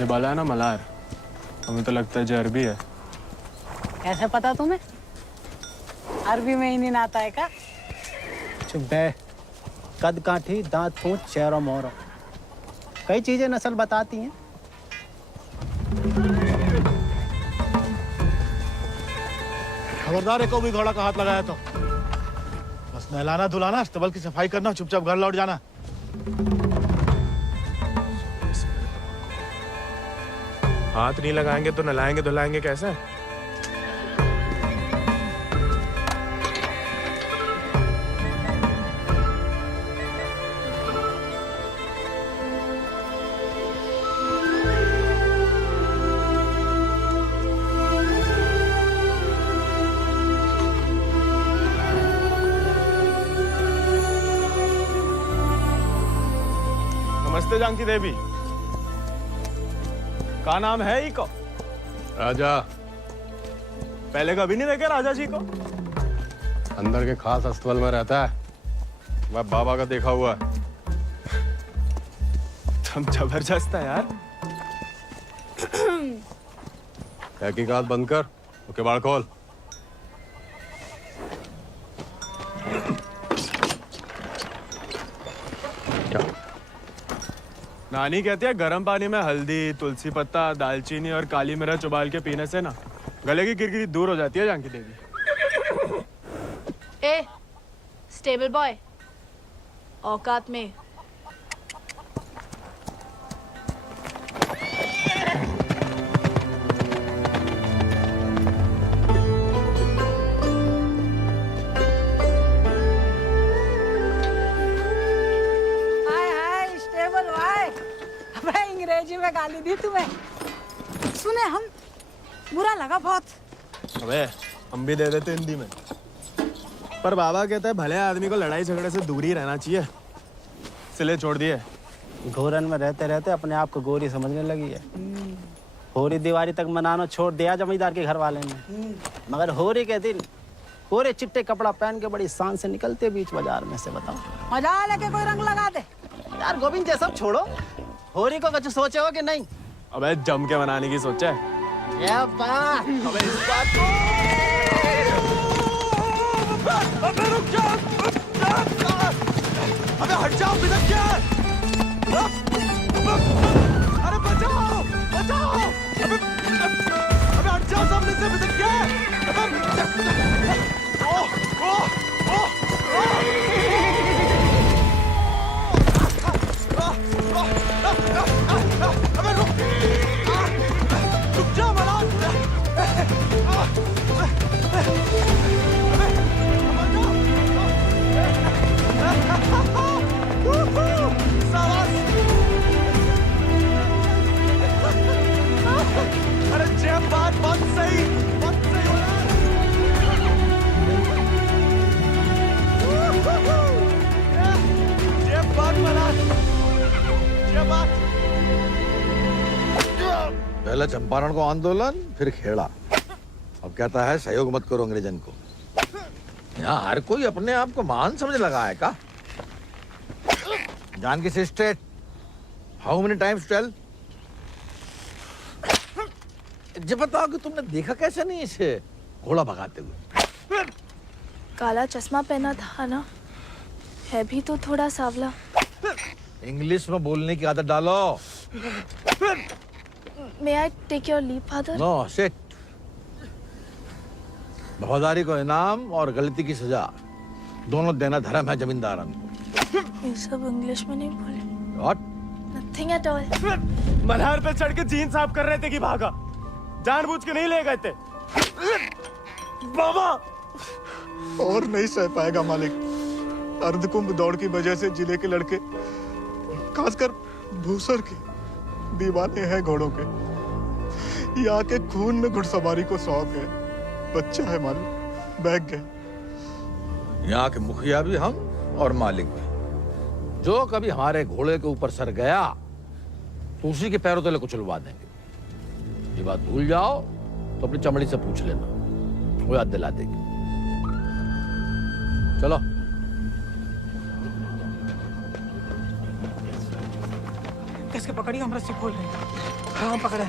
ये बाला है ना मलार, हमें तो लगता है ये अरबी है। कैसे पता तुम्हें? अरबी में ही नहीं आता है का? चुप बे। कद काठी, दांत पूंछ, चेहरा मोहरा, कई चीजें नस्ल बताती हैं। खबरदार है को भी घोड़ा का हाथ लगाया तो बस नहलाना धुलाना, अस्तबल की सफाई करना, चुपचाप घर लौट जाना। हाथ नहीं लगाएंगे तो नहलाएंगे धुलाएंगे कैसे? नमस्ते जानकी देवी, का नाम है इको? राजा। पहले कभी नहीं देखे राजा जी को? अंदर के खास अस्तबल में रहता है, मैं बाबा का देखा हुआ है। तुम जबरदस्त है यार। तहकीकात बंद कर, तो किवाड़ खोल। नानी कहती है गर्म पानी में हल्दी, तुलसी पत्ता, दालचीनी और काली मिर्च उबाल के पीने से ना गले की किरकिरी दूर हो जाती है जानकी देवी। ए, स्टेबल बॉय, औकात में। अंग्रेजी में गाली दी तुम्हें, सुने हम, बुरा लगा बहुत। अबे हम भी दे देते हिंदी में, पर बाबा कहता है भले आदमी को लड़ाई झगड़े से दूर ही रहना चाहिए, इसलिए छोड़ दिए। घोरन में रहते रहते अपने आप को गोरी समझने लगी है। होरी दिवाली तक मनाना छोड़ दिया जमींदार के घर वाले ने, मगर होरी के दिन पूरे चिट्टे कपड़ा पहन के बड़ी शान से निकलते बीच बाजार में से। बताओ मजा लेके कोई रंग लगा दे यार। गोविंद ये सब छोड़ो, होरी को कुछ सोचे हो कि नहीं? अबे जम के मनाने की सोचा है। अबे इस बात को अबे रुक जा, अबे हट जाओ, बिदक क्या? अरे बचाओ, बचाओ, अबे हट जाओ सामने से, बिदक क्या? अबे रुक जा मलार। अरे जय बात बहुत सही जय बात मलार, जय बात। पहले चंपारण को आंदोलन, फिर खेड़ा, अब कहता है सहयोग मत करो अंग्रेजन को। यहाँ हर कोई अपने आप को महान समझ लगा है का? Janaki sister, how many times tell? जब बताओ कि तुमने देखा कैसे नहीं इसे घोड़ा भगाते हुए? काला चश्मा पहना था ना, है भी तो थोड़ा सावला। इंग्लिश में बोलने की आदत डालो। May I take your leave, father? No sit. वफादारी को इनाम और गलती की सजा दोनों देना धर्म है जमींदारन को। ये सब इंग्लिश में नहीं बोले। What? Nothing at all. Malhar पे चढ़ के जीन साफ कर रहे थे कि भागा, जानबूझ के नहीं ले गए थे। बाबा और नहीं सह पाएगा मालिक। अर्धकुंभ दौड़ की वजह से जिले के लड़के, खासकर भूसर के, दीवाने हैं घोड़ों के। यहाँ के खून में घुड़सवारी को शौक है। बच्चा है मालिक, बहक गए। यहाँ के मुखिया भी हम और मालिक भी। जो कभी हमारे घोड़े के ऊपर सर गया तो उसी के पैरों तले कुचलवा देंगे। ये बात भूल जाओ तो अपनी चमड़ी से पूछ लेना, वो याद दिला देगी। चलो। से पकड़िए, हम रस्सी खोल रहे हैं। हाँ, हम पकड़े।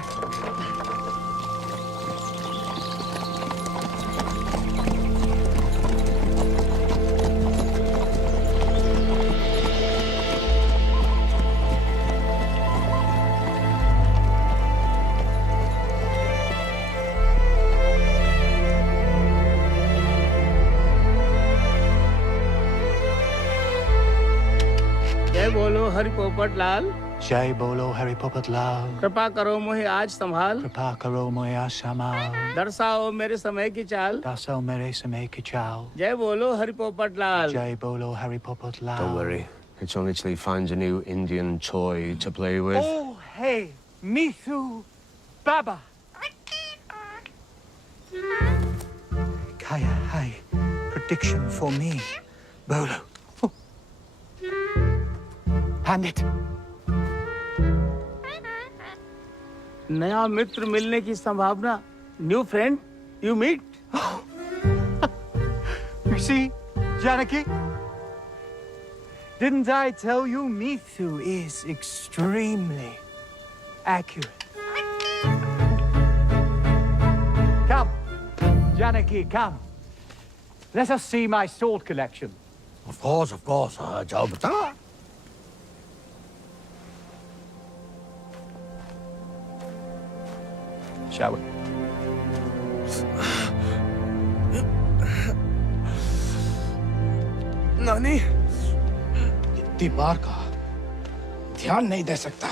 जय बोलो हरि पोपट लाल। जय बोलो हरि पोपट लाल। कृपा करो मुझे आज संभाल, कृपा करो मुझे आसमाल। दर्शाओ मेरे समय की चाल। दर्शाओ मेरे समय की चाल। जय बोलो हरि पोपट लाल। जय बोलो Hari Popat Lal. Don't worry. It's only till he finds a new Indian toy to play with. Oh, hey, Mithu Baba. Kaya, hi. Prediction for me. Bolo. Hand it. नया मित्र मिलने की संभावना। New friend you meet. You see, Janaki? Didn't I tell you Mithu is extremely accurate? Come, Janaki, come. Let us see my sword collection. Of course, of course. जाओ बता। Shall we? नानी, इतनी बार कहा, ध्यान नहीं दे सकता।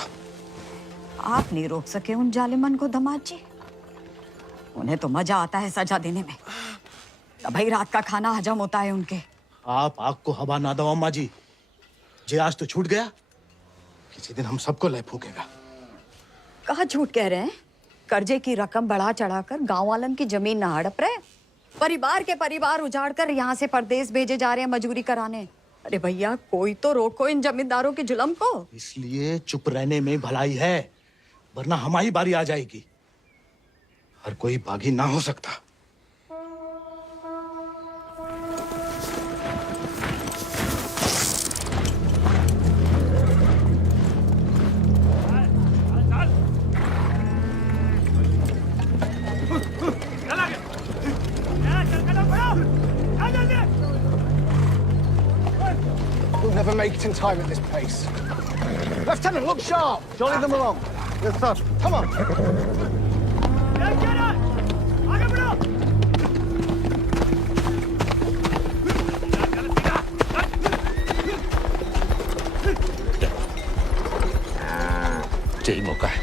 आप नहीं रोक सके उन जालिमन को दमाद जी। उन्हें तो मजा आता है सजा देने में। तभी रात का खाना हजम होता है उनके। आप आग को हवा ना दो अम्मा जी। जे आज तो छूट गया, किसी दिन हम सबको लय फूकेगा। कहाँ झूठ कह रहे हैं? कर्जे की रकम बढ़ा चढ़ाकर गांव वालन की जमीन न हड़प रहे। परिवार के परिवार उजाड़ कर यहाँ से परदेश भेजे जा रहे हैं मजूरी कराने। अरे भैया, कोई तो रोको इन जमींदारों के जुल्म को। इसलिए चुप रहने में भलाई है, वरना हमारी बारी आ जाएगी। हर कोई बागी ना हो सकता। We'll never make it in time at this pace. Lieutenant, look sharp. Jolly them along. Yes, sir. Come on. यही मौका है,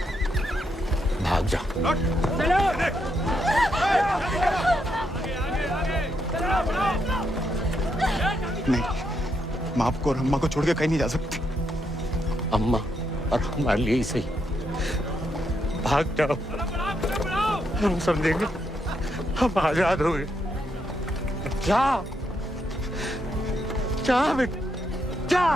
भाग जाओ। नहीं, मैं आपको और अम्मा को छोड़ के कहीं नहीं जा सकती। अम्मा और हमारे लिए ही सही, भाग जाओ। हम समझेंगे, हम आजाद हो गए। जा, जा बेटा, जा।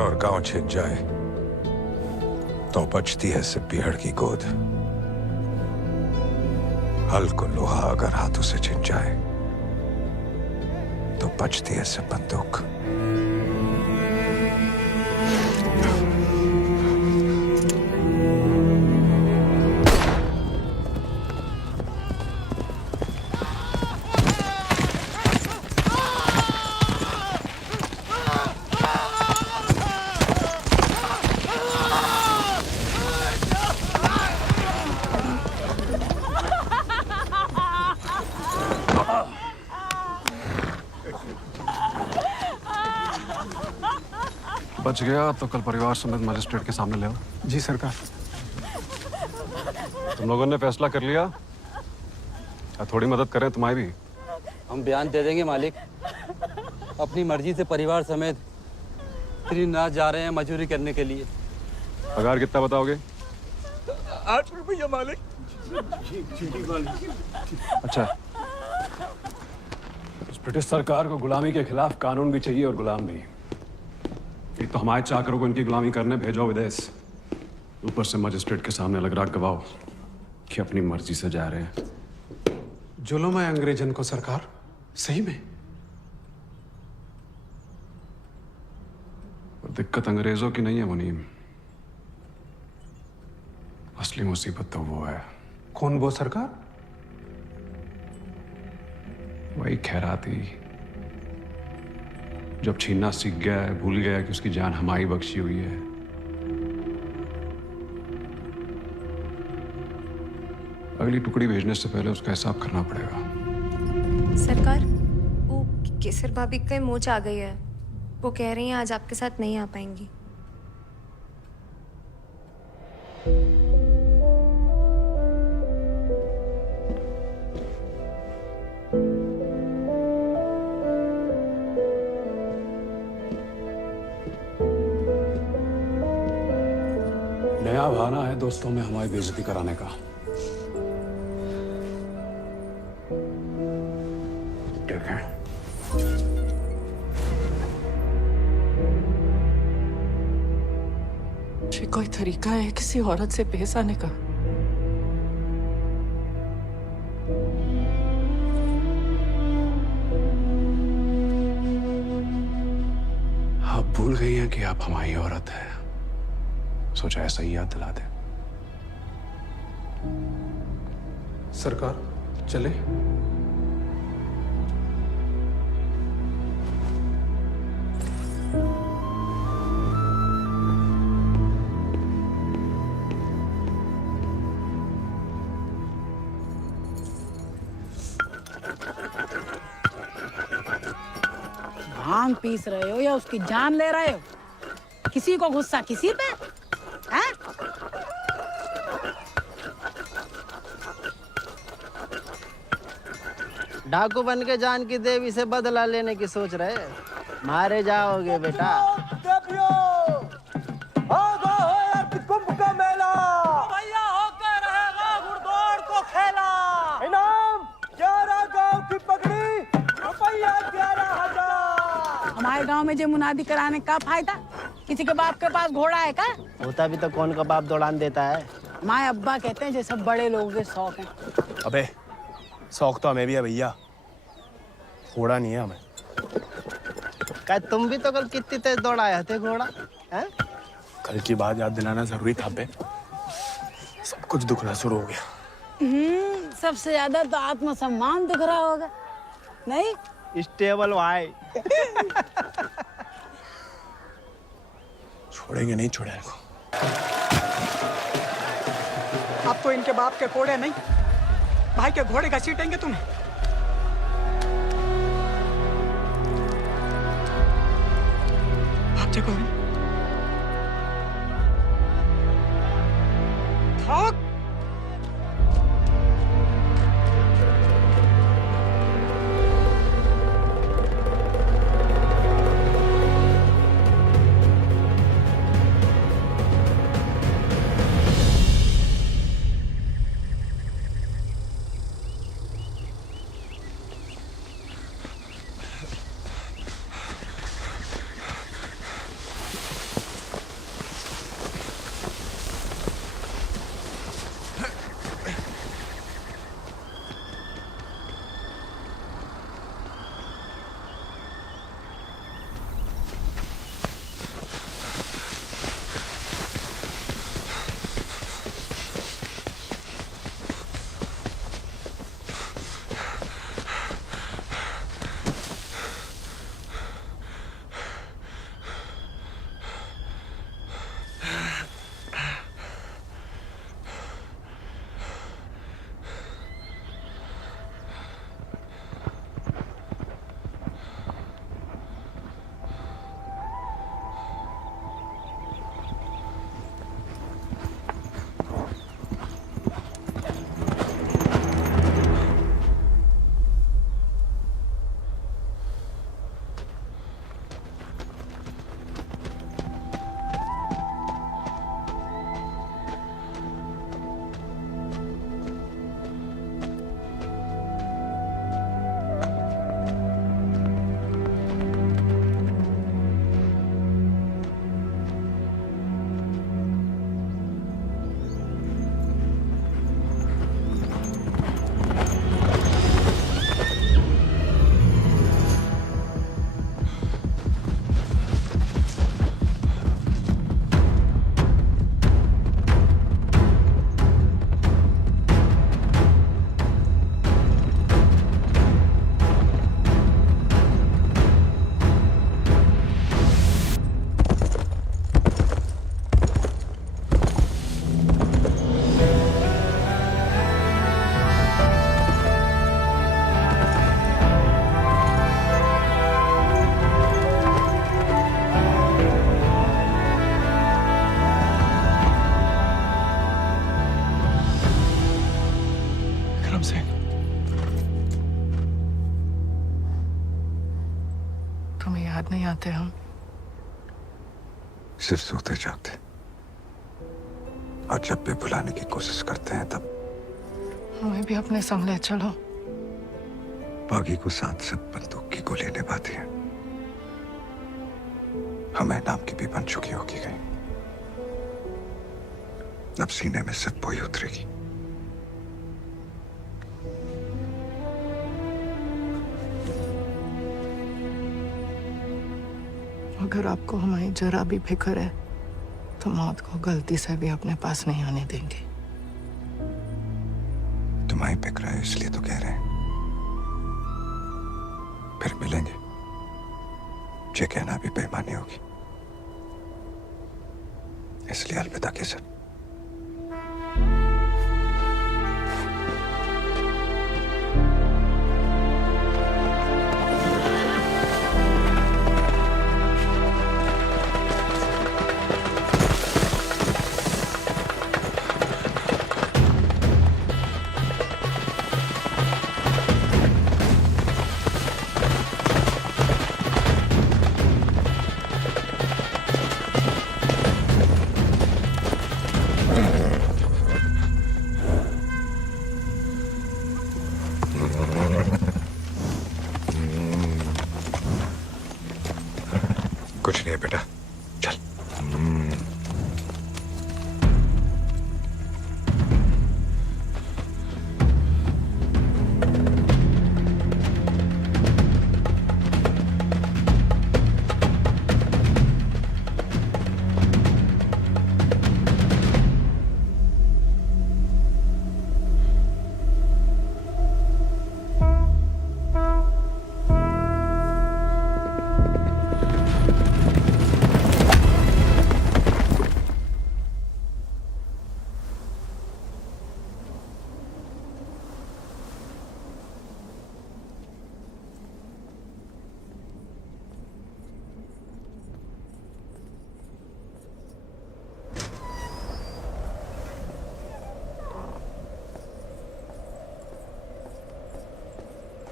और गांव छिन जाए तो बचती है सिर्फ पीहड़ की गोद। हल को लोहा अगर हाथों से छिन जाए तो बचती है सिर्फ बंदूक। बच गया तो कल परिवार समेत मजिस्ट्रेट के सामने ले आओ। जी सरकार। तुम लोगों ने फैसला कर लिया, या थोड़ी मदद करें तुम्हारी भी? हम बयान दे देंगे मालिक। अपनी मर्जी से परिवार समेत त्रिनाथ जा रहे हैं मजदूरी करने के लिए। पगार कितना बताओगे? 8 रुपया मालिक। अच्छा, इस ब्रिटिश सरकार को गुलामी के खिलाफ कानून भी चाहिए और गुलाम भी। एक तो हमारे चाकरों को इनकी गुलामी करने भेजो विदेश, ऊपर से मजिस्ट्रेट के सामने लग रहा गवाह कि अपनी मर्जी से जा रहे हैं। जुल्म है अंग्रेजन को सरकार, सही में। और दिक्कत अंग्रेजों की नहीं है मुनीम, असली मुसीबत तो वो है। कौन वो सरकार? वही खैराती, जब छीनना सीख गया है, भूल गया कि उसकी जान हमारी बख्शी हुई है। अगली टुकड़ी भेजने से पहले उसका हिसाब करना पड़ेगा। सरकार, वो केसर भाभी का मोच आ गई है। वो कह रही हैं आज आपके साथ नहीं आ पाएंगी। नया बहाना है दोस्तों में हमारी बेइज्जती कराने का। ठीक है, ये कोई तरीका है किसी औरत से पेश आने का? आप भूल गई हैं कि आप हमारी औरत है, सोचा ऐसा ही याद दिला दे। सरकार चले? भांग पीस रहे हो या उसकी जान ले रहे हो? किसी को गुस्सा किसी पे है? डाकू बन के जान की देवी से बदला लेने की सोच रहे, मारे जाओगे बेटा। कुंभ का मेला भैया होकर रहेगा घुड़दौड़ को खेला। इनाम 11 गांव की पगड़ी, रुपया 11,000। हमारे गांव में जो मुनादी कराने का फायदा? किसी के बाप के पास घोड़ा है का? होता भी तो कौन का बाप दौड़ान देता है। हमारे अब्बा कहते हैं जैसे बड़े लोगों के शौक हैं। अबे शौक तो हमें भी है भैया, घोड़ा नहीं है हमें। क्या तुम भी तो कल कितनी तेज दौड़ाए थे घोड़ा है? कल की बात याद दिलाना जरूरी था बे, सब कुछ दुखना शुरू हो गया। सबसे ज्यादा तो आत्मसम्मान दुख रहा होगा, नहीं? स्टेबल भाई। छोड़ेंगे नहीं, छोड़े इनको। अब तो इनके बाप के कोड़े नहीं, भाई के घोड़े घसीटेंगे तुम्हें। भाग जा गोविंद। भाग। जाते हम? सिर्फ सोते जागते, और जब भी बुलाने की कोशिश करते हैं तब हमें भी अपने संग ले चलो। बागी को साथ सब बंदूक की गोली निभाती है, हमें नाम की भी बन चुकी होगी कहीं। अब सीने में सिर्फ वही उतरेगी। अगर आपको हमारी जरा भी फिक्र है तो मौत को गलती से भी अपने पास नहीं आने देंगे। तुम्हारी फिक्र है इसलिए तो कह रहे हैं। फिर मिलेंगे, ये कहना भी बेईमानी होगी, इसलिए अलविदा के सर। कुछ नहीं है बेटा, चल।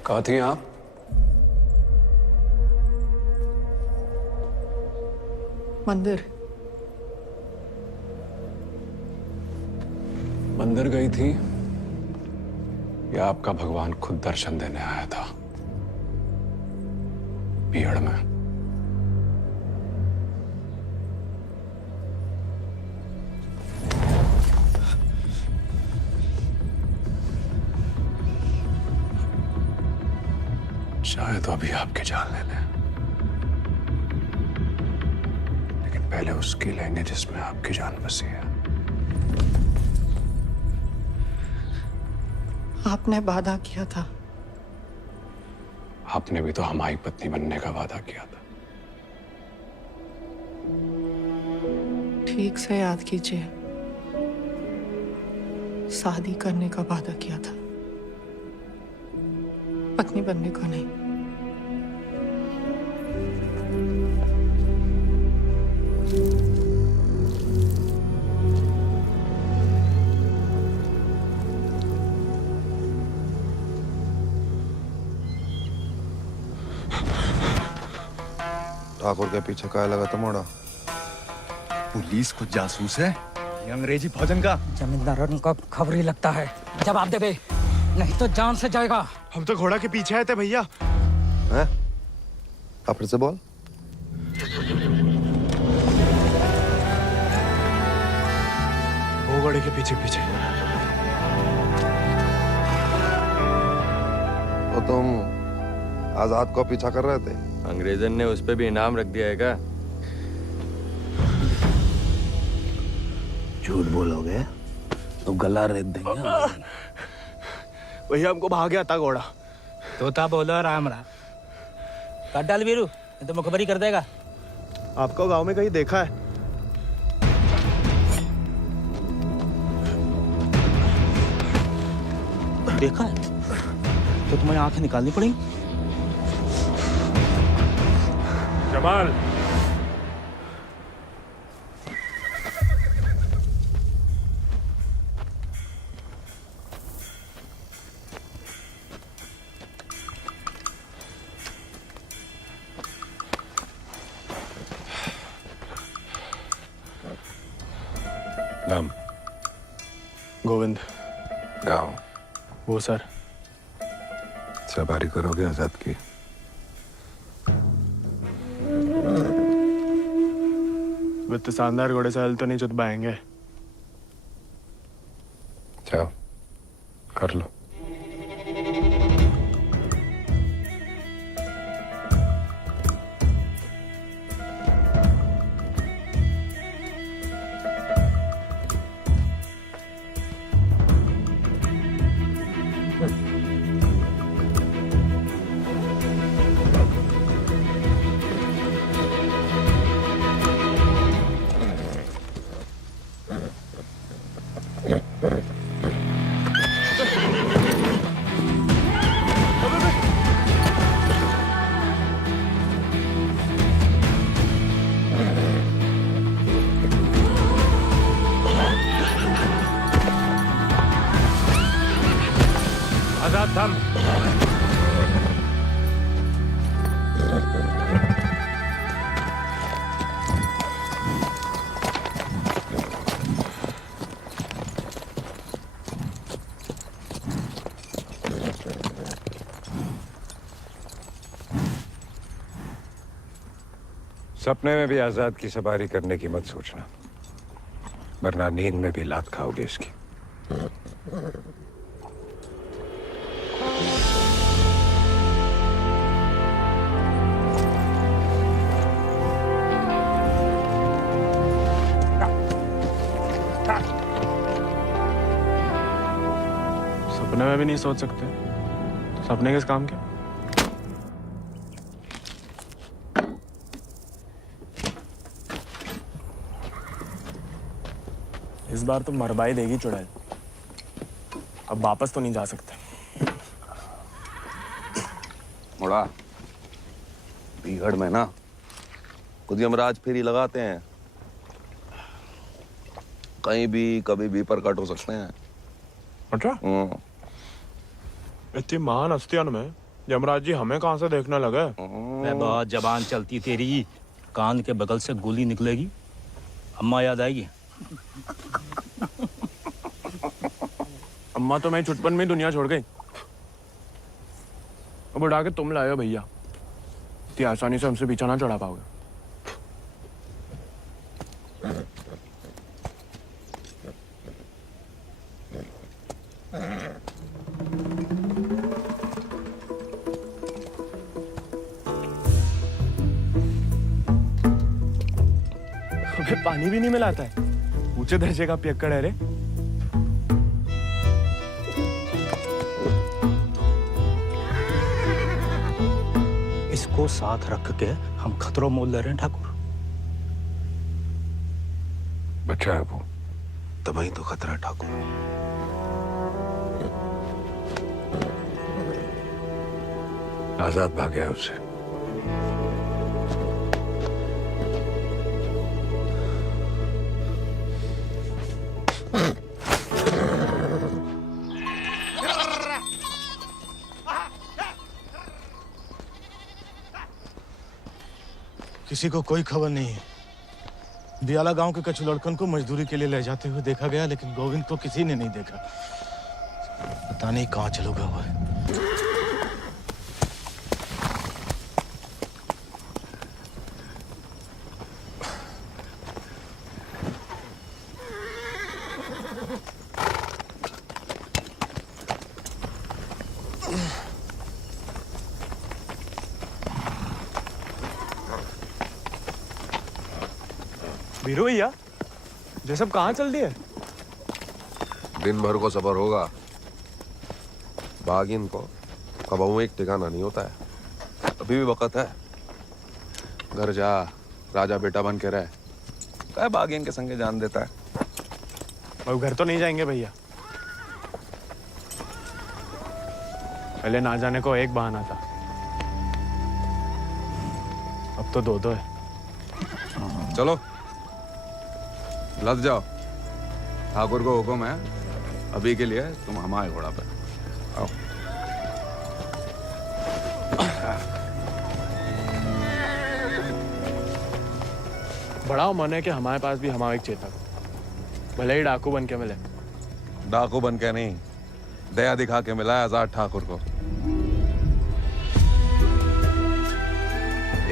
कहाँ थी आप? मंदिर। मंदिर गई थी या आपका भगवान खुद दर्शन देने आया था पीहड़ में? शायद तो अभी आपकी जान ले लें, लेकिन पहले उसकी लेंगे जिसमें आपकी जान बसी है। आपने वादा किया था। आपने भी तो हमारी पत्नी बनने का वादा किया था। ठीक से याद कीजिए, शादी करने का वादा किया था, पत्नी बनने का नहीं। ठाकुर के पीछे क्या लगा था मोड़ा? पुलिस को जासूस है ये अंग्रेजी भोजन का। जमींदार को खबर ही लगता है, जवाब दे बे, नहीं तो जान से जाएगा। हम तो घोड़ा के पीछे आए थे भैया। हैं? आप फिर से बोल। वो घोड़े के पीछे पीछे। तो तुम आजाद को पीछा कर रहे थे? अंग्रेजन ने उस पे भी इनाम रख दिया है क्या? झूठ बोलोगे तो गला रेत देंगे। भैया हमको भाग गया था घोड़ा। तोता बोलो राम राम। काट डाल वीरू, नहीं तो मुखबरी कर देगा। आपको गांव में कहीं देखा है? देखा है तो तुम्हें आंखें निकालनी पड़ेंगी। जमाल, नाम? गोविंद। गाँव? वो सर। सवारी करोगे आजाद की? वित्त शानदार घोड़े से हल तो नहीं चुत पाएंगे। जाओ कर लो। आजाद थम। सपने में भी आजाद की सवारी करने की मत सोचना, वरना नींद में भी लात खाओगे इसकी। सपने में भी नहीं सोच सकते तो सपने किस काम के? इस बार तो मरबाई देगी चुड़ैल, अब वापस तो नहीं जा सकते। मुड़ा बीहड़ में ना खुद यमराज फेरी लगाते हैं, कहीं भी कभी भी प्रकट हो सकते हैं। अच्छा? इतनी महान हस्तियों में यमराज जी हमें कहाँ से देखने लगे? बहुत जबान चलती तेरी, कान के बगल से गोली निकलेगी, अम्मा याद आएगी। अम्मा तो मैं छुटपन में दुनिया छोड़ गई, अब उड़ा के तुम लाए हो भैया, इतनी आसानी से हमसे पीछा ना चढ़ा पाओगे। हमें पानी भी नहीं मिलाता है, ऊंचे दर्जे का पियक्कड़ है रे। इसको साथ रख के हम खतरों मोल ले रहे हैं ठाकुर। बच्चा है वो, तभी तो खतरा है ठाकुर। आजाद भाग गया उससे। किसी को कोई खबर नहीं है। दियाला गांव के कछु लड़कन को मजदूरी के लिए ले जाते हुए देखा गया, लेकिन गोविंद को किसी ने नहीं देखा। पता नहीं कहाँ चलो गया हुआ है। वीरू भैया, ये सब कहाँ चल दिए? दिन भर को सफर होगा, बागिन को कबाऊ एक ठिकाना नहीं होता है। अभी भी वक्त है, घर जा, राजा बेटा बन के रहे। क्या बागिन के संगे जान देता है। और घर तो नहीं जाएंगे भैया, पहले ना जाने को एक बहाना था, अब तो दो है। चलो लद जाओ, ठाकुर को हुक्म है, अभी के लिए तुम हमारे घोड़ा पर आओ। बड़ा मन है कि हमारे पास भी हमारा एक चेतक, भले ही डाकू बन के मिले। डाकू बन के नहीं, दया दिखा के मिला है आजाद ठाकुर को।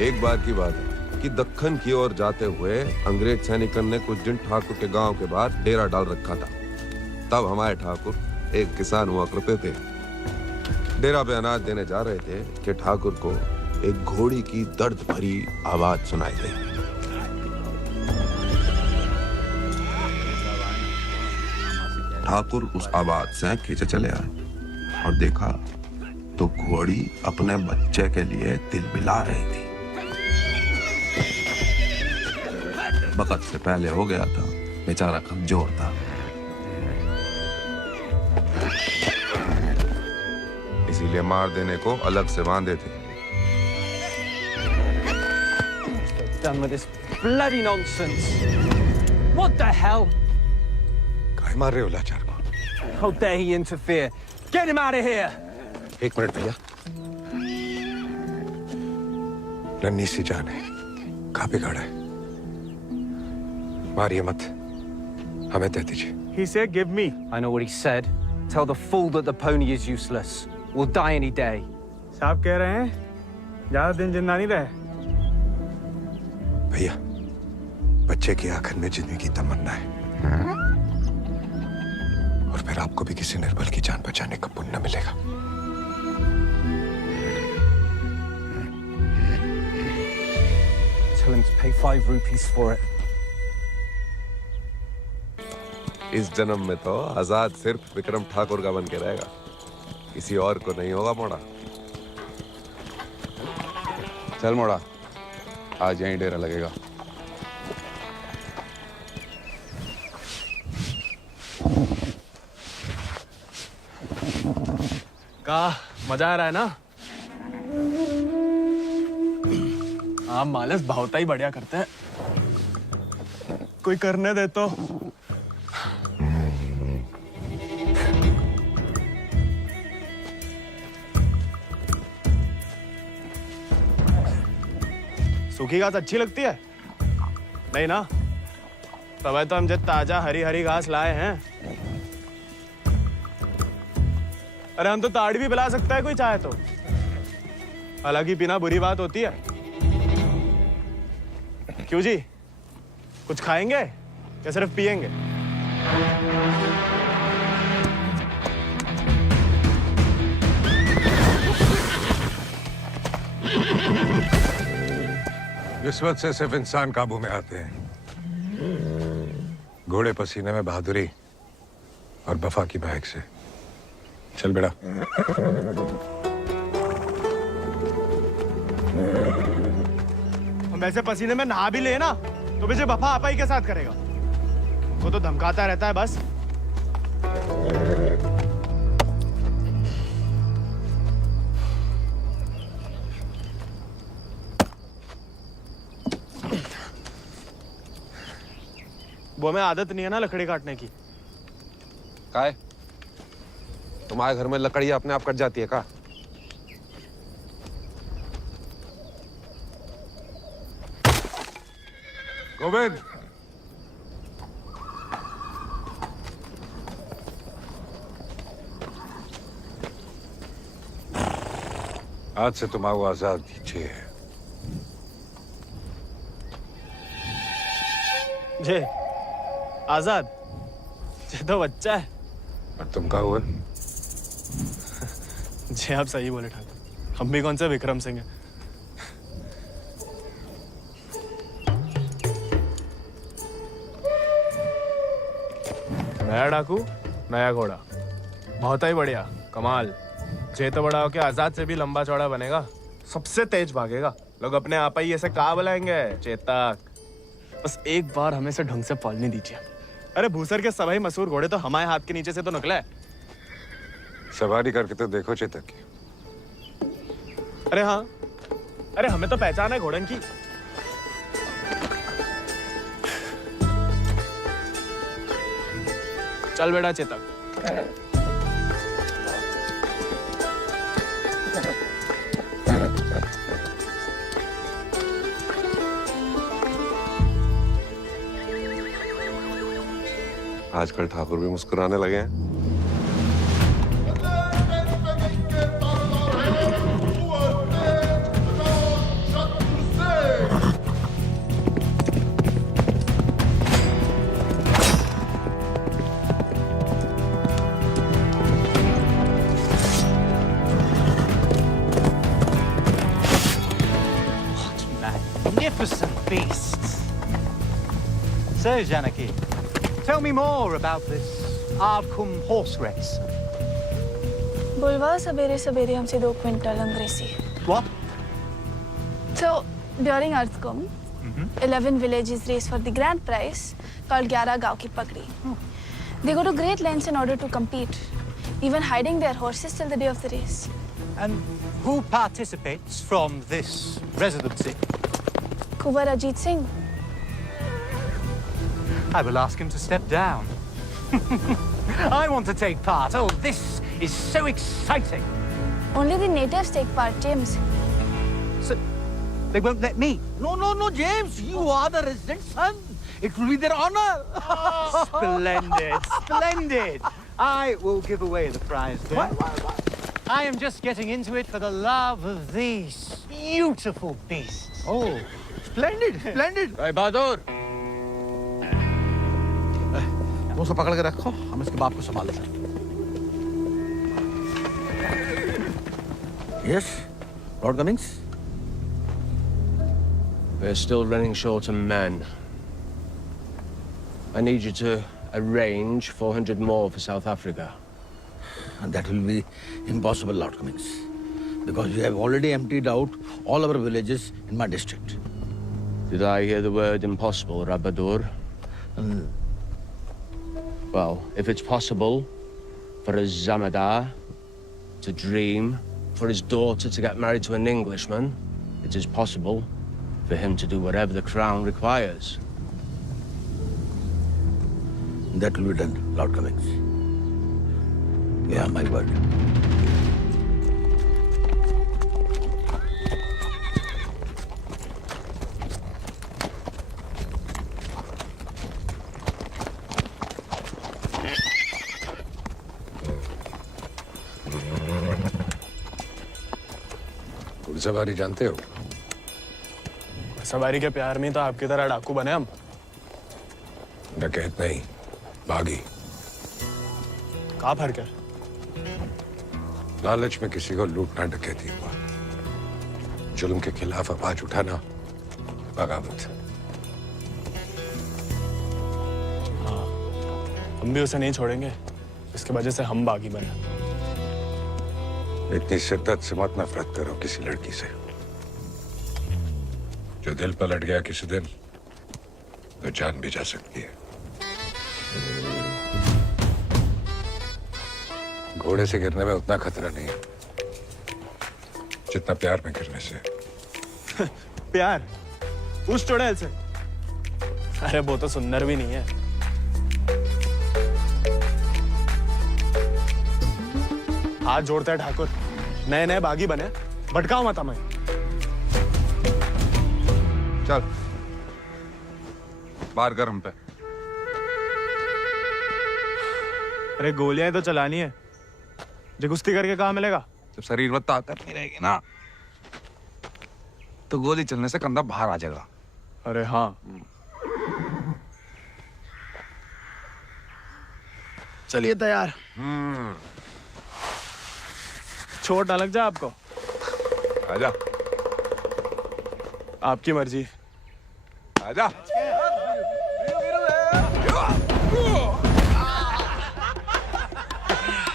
एक बार की बात है कि दक्कन की ओर जाते हुए अंग्रेज सैनिकों ने कुछ दिन ठाकुर के गांव के बाहर डेरा डाल रखा था। तब हमारे ठाकुर एक किसान हुआ करते थे। डेरा पे अनाज देने जा रहे थे कि ठाकुर को एक घोड़ी की दर्द भरी आवाज सुनाई दी। ठाकुर उस आवाज से खींचे चले आए और देखा तो घोड़ी अपने बच्चे के लिए तिलमिला रही थी। वक्त से पहले हो गया था, बेचारा कमजोर था। इसीलिए मार देने को अलग से बांधे थे। Done with this bloody nonsense. What the hell? काय मार रहे हो लाचार को? How dare he interfere? Get him out of here! एक मिनट भैया। नन्ही सी जान है, कहाँ बिगाड़ा है? मारिए मत, हमें दे दीजिए। He said, "Give me." I know what he said. Tell the fool that the pony is useless. We'll die any day. साहब कह रहे हैं, ज्यादा दिन जिंदा नहीं रहे। भैया, बच्चे की आखिर में जीने की तमन्ना है, और फिर आपको भी किसी निर्बल की जान बचाने का पुण्य मिलेगा। Tell him to pay 5 rupees for it. इस जन्म में तो आजाद सिर्फ विक्रम ठाकुर का बन के रहेगा, किसी और को नहीं होगा मोड़ा। चल मोड़ा, आज यहीं डेरा लगेगा। का मजा आ रहा है ना? आप मालस भावता ही बढ़िया करते हैं। कोई करने दे तो। सूखी घास अच्छी लगती है? नहीं ना? तब तो हम जब ताजा हरी हरी घास लाए हैं। अरे हम तो ताड़ी भी पिला सकता है कोई चाहे तो। हालांकि पीना बुरी बात होती है। क्यों जी? कुछ खाएंगे या सिर्फ पिएंगे? किस्मत से सिर्फ इंसान काबू में आते हैं। घोड़े पसीने में बहादुरी और वफा की महक से। चल बेटा। हम वैसे पसीने में नहा भी ले ना तो मुझे वफा आपा ही के साथ करेगा। वो तो धमकाता रहता है बस। वो हमें आदत नहीं है ना लकड़ी काटने की। काय? तुम्हारे घर में लकड़ी अपने आप कट जाती है का? गोविंद, आज से तुम आओ आजाद दीजिए। जे आजाद, ये तो बच्चा है। और तुम कहा हुआ? जी आप सही बोले ठाकुर, हम भी कौन से विक्रम सिंह हैं। नया डाकू, नया घोड़ा, बहुत ही बढ़िया, कमाल। जे तो बड़ा होके आजाद से भी लंबा चौड़ा बनेगा, सबसे तेज भागेगा। लोग अपने आप ही ऐसे कहा बुलाएंगे, चेतक। बस एक बार हमें से ढंग से पालने दीजिए। अरे भूसर के सभी मशहूर घोड़े तो हमारे हाथ के नीचे से तो निकले। सवारी करके तो देखो चेतक की। अरे हाँ, अरे हमें तो पहचान है घोड़न की। चल बेटा चेतक। आजकल ठाकुर भी मुस्कुराने लगे हैं। Magnificent beasts. So, Janaki, tell me more about this Ardcumbe horse race. बुलवा सवेरे सवेरे हमसे 2 क्विंटल अंग्रेजी. What? So, during Ardcumbe, 11 villages race for the grand prize called 11 गांव की पगड़ी. They go to great lengths in order to compete, even hiding their horses till the day of the race. And who participates from this residency? Kuwar Ajit Singh. I will ask him to step down. I want to take part. Oh, this is so exciting. Only the natives take part, James. So, they won't let me? No, James. You are the resident son. It will be their honor. Splendid, splendid. I will give away the prize then. Why? I am just getting into it for the love of these beautiful beasts. Oh, splendid, splendid. Hey, Bahadur. वो सब पकड़ के रखो, हम इसके बाप को संभाल लेंगे। Yes, Lord Cummings. We're still running short on men. I need you to arrange 400 more for South Africa. And that will be impossible, Lord Cummings, because you have already emptied out all our villages in my district. Did I hear the word impossible, Rabadur? Well, if it's possible for a Zamadar to dream, for his daughter to get married to an Englishman, it is possible for him to do whatever the crown requires. That will be done, Lord Cummings. You have my word. घुड़सवारी जानते हो? सवारी के प्यार में तो आपकी तरह डाकू बने हम। डकैत नहीं, बागी। कहाँ फर्क है? लालच में किसी को लूटना डकैती हुआ। जुल्म के खिलाफ आवाज उठाना बगावत। हाँ, हम भी उसे नहीं छोड़ेंगे। इसकी वजह से हम बागी बने। इतनी शिद्दत से मत नफरत करो किसी लड़की से। जो दिल पलट गया किसी दिन, तो जान भी जा सकती है। घोड़े से गिरने में उतना खतरा नहीं है जितना प्यार में गिरने से। प्यार? उस चुड़ैल से? अरे वो तो सुंदर भी नहीं है। हाथ जोड़ते हैं ठाकुर, नए नए बागी बने, भटकाओ मत हमें। चल बाहर कर हम पे। अरे गोलियां तो चलानी है, जो कुश्ती करके कहाँ मिलेगा? जब शरीर में ताकत नहीं रहेगी ना, तो गोली चलने से कंधा बाहर आ जाएगा। अरे हाँ, चलिए तैयार। चोट ना लग जाए आपको। आजा। आपकी मर्जी। आजा।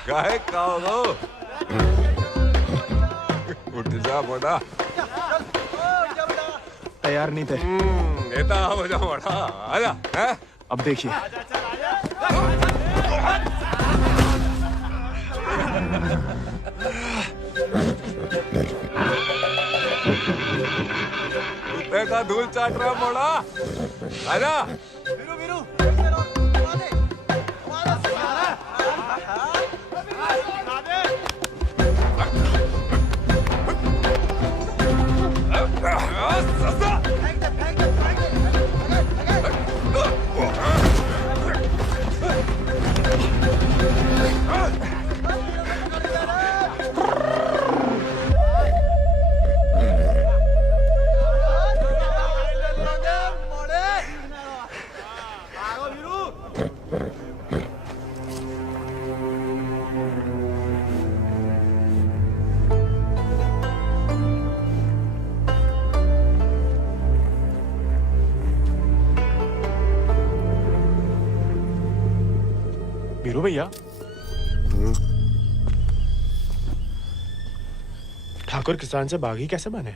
गाय खाओ। उठ जा बड़ा। तैयार नहीं थे। नेता हो जा बड़ा। आजा। हैं? अब देखिए। देखा धूल चाट रहा मोड़ा। आजा। बीरू भैया, ठाकुर किसान से बागी कैसे बने?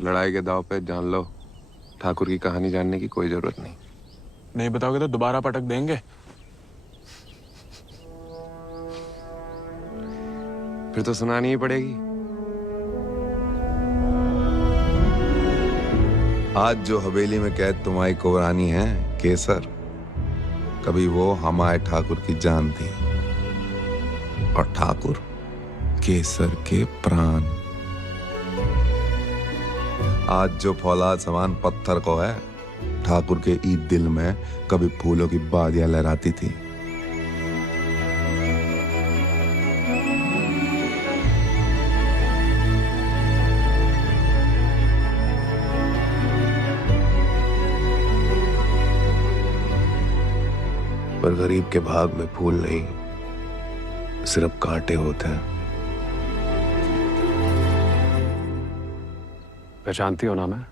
लड़ाई के दाव पे जान लो, ठाकुर की कहानी जानने की कोई जरूरत नहीं। नहीं बताओगे तो दोबारा पटक देंगे। फिर तो सुनानी ही पड़ेगी। आज जो हवेली में कैद तुम्हारी कुबरानी है केसर, कभी वो हमारे ठाकुर की जान थी, और ठाकुर केसर के प्राण। आज जो फौलाद समान पत्थर को है, ठाकुर के ईद दिल में कभी फूलों की बादियां लहराती थी। पर गरीब के भाग में फूल नहीं, सिर्फ कांटे होते हैं। पहचानती हो ना मैं?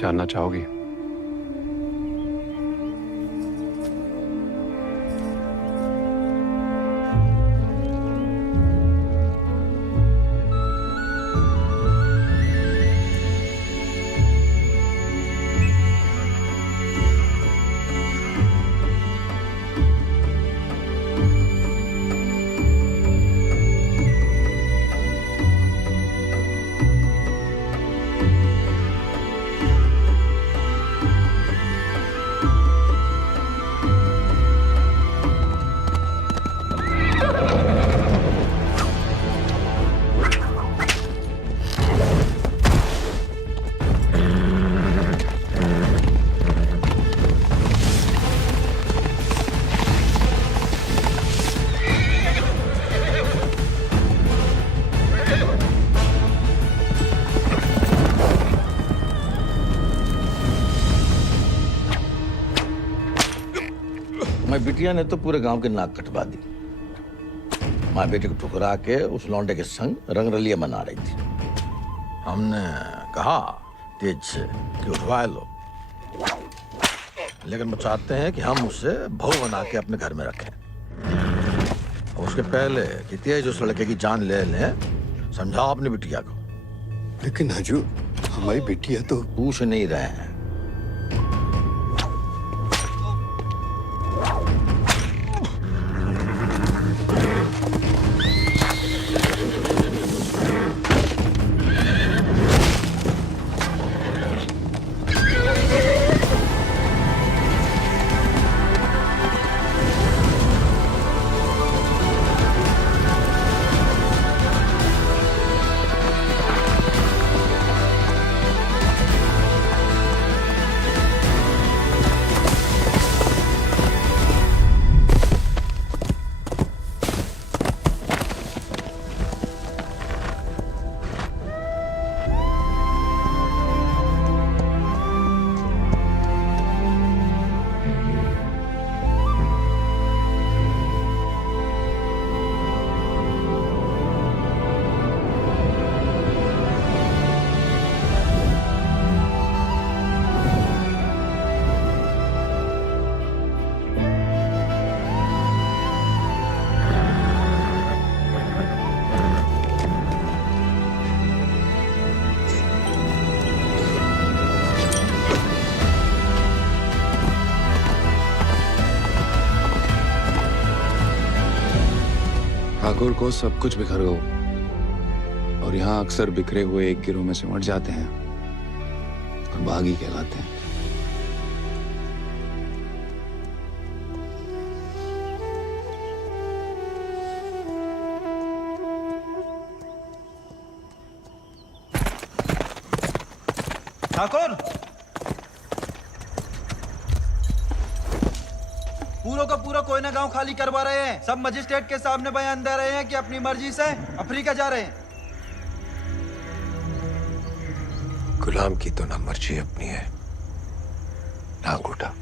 जानना चाहोगी? मैं बिटिया ने तो पूरे गांव के नाक कटवा दी। माँ बेटे को ठुकरा के उस लौंडे के संग रंगरलिया मना रही थी। हमने कहा तेज से कि उठवा लो, लेकिन वो चाहते हैं कि हम उसे बहू बना के अपने घर में रखें। और उसके पहले कि तेज उस लड़के की जान ले लें, समझाओ अपनी बिटिया को। लेकिन हजूर, हमारी बिटिया तो पूछ नहीं रहे हैं। ठाकुर को सब कुछ बिखर गया, और यहाँ अक्सर बिखरे हुए एक गिरोह में सिमट जाते हैं और बागी कहलाते हैं। ठाकुर, पूरा का पूरा कोयना गांव खाली करवा रहे हैं। सब मजिस्ट्रेट के सामने बयान दे रहे हैं कि अपनी मर्जी से अफ्रीका जा रहे हैं। गुलाम की तो ना मर्जी अपनी है ना अंगूठा।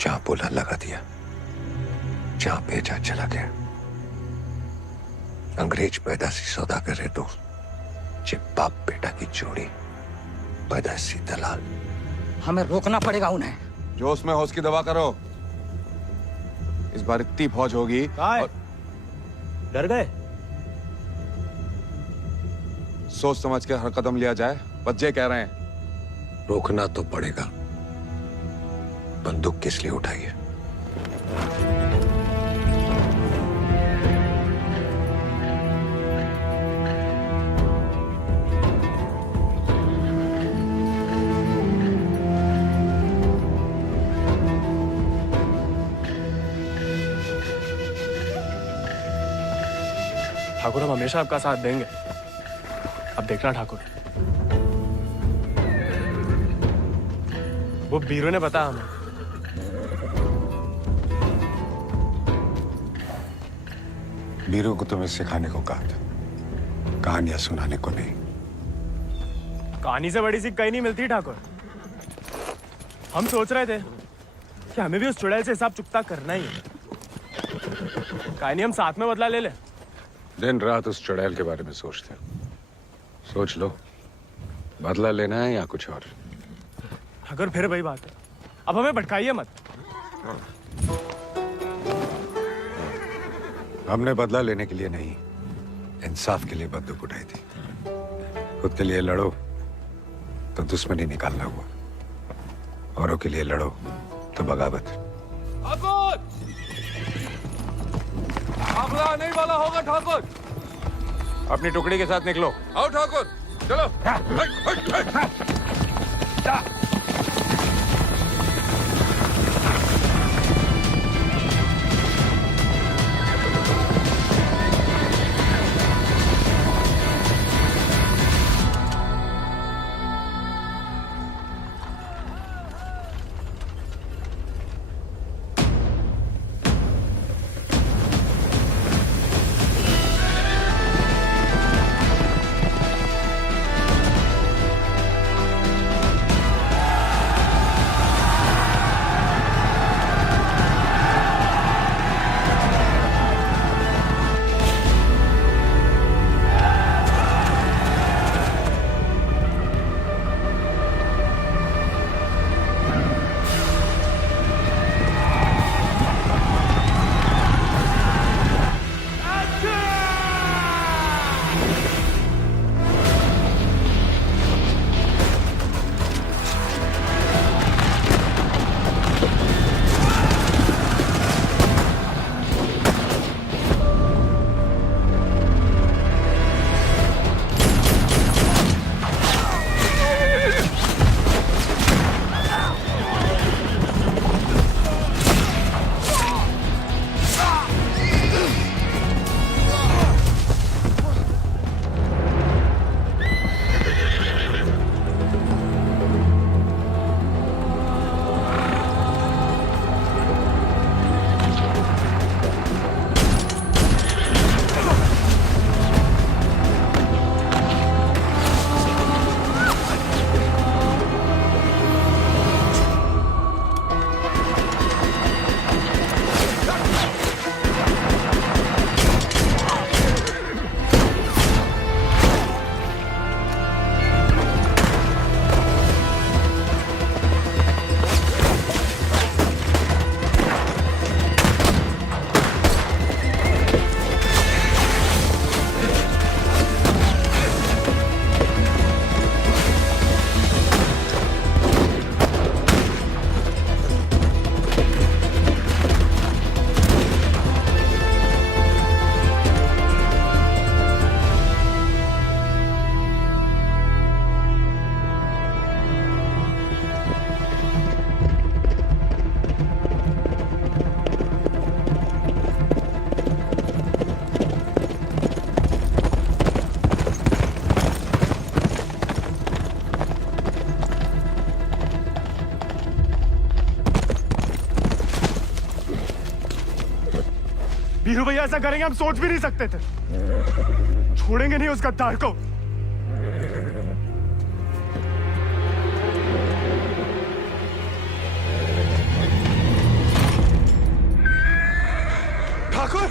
जहां बोला लगा दिया, जहां भेजा चला गया। अंग्रेज पैदा सी सौदा कर रहे तो बाप बेटा की जोड़ी बदहसी दलाल। हमें रोकना पड़ेगा उन्हें। जोश में होश की दवा करो। इस बार इतनी फौज होगी। और... डर गए? सोच समझ के हर कदम लिया जाए, बच्चे कह रहे हैं। रोकना तो पड़ेगा। बंदूक किस लिए उठाई है? ठाकुर, हम हमेशा आपका साथ देंगे। अब देखना ठाकुर, वो बीरू ने बताया हमें। बीरू को तुम्हें सिखाने को कहा था, कहानियां सुनाने को नहीं। कहानी से बड़ी सीख कहीं नहीं मिलती ठाकुर। हम सोच रहे थे कि हमें भी उस चुड़ैल से हिसाब चुकता करना ही है। कहानी हम साथ में बदला ले ले। दिन रात उस चुड़ैल के बारे में सोचते हो। सोच लो, बदला लेना है या कुछ और। अगर फिर वही बात है, अब हमें भटकाइए मत। हमने बदला लेने के लिए नहीं, इंसाफ के लिए बंदूक उठाई थी। खुद के लिए लड़ो तो दुश्मनी निकालना हुआ, औरों के लिए लड़ो तो बगावत। हमला नहीं वाला होगा ठाकुर। अपनी टुकड़ी के साथ निकलो। आओ ठाकुर, चलो। बीरू भैया ऐसा करेंगे हम सोच भी नहीं सकते थे। छोड़ेंगे नहीं उस गद्दार को। ठाकुर,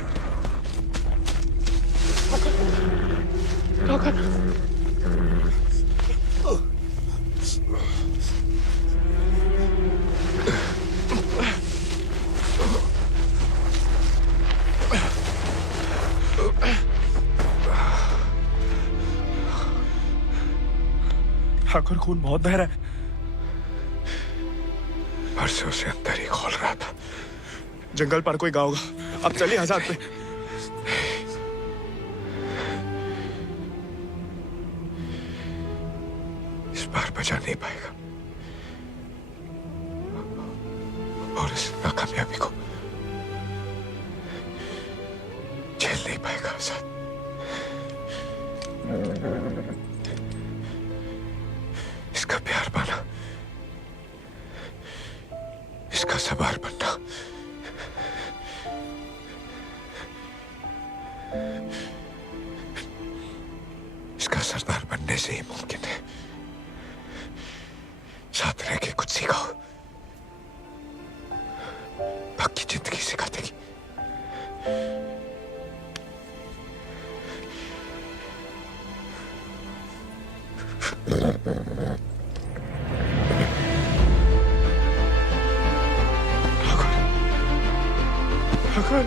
ठाकुर, ठाकुर, खून बहुत बह रहा है। परसों से अंदर ही खोल रहा था। जंगल पर कोई गाँव होगा। अब चलिए आजाद पे। इस बार बचा नहीं पाएगा और इस नाकामयाबी को झेल नहीं पाएगा आजाद। इसका प्यार पाना, इसका सवार बनना, इसका सरदार बनने से ही मुमकिन है। साथ रह के कुछ सिखाओ, बाकी जिंदगी सिखा देगी। ठाकुर,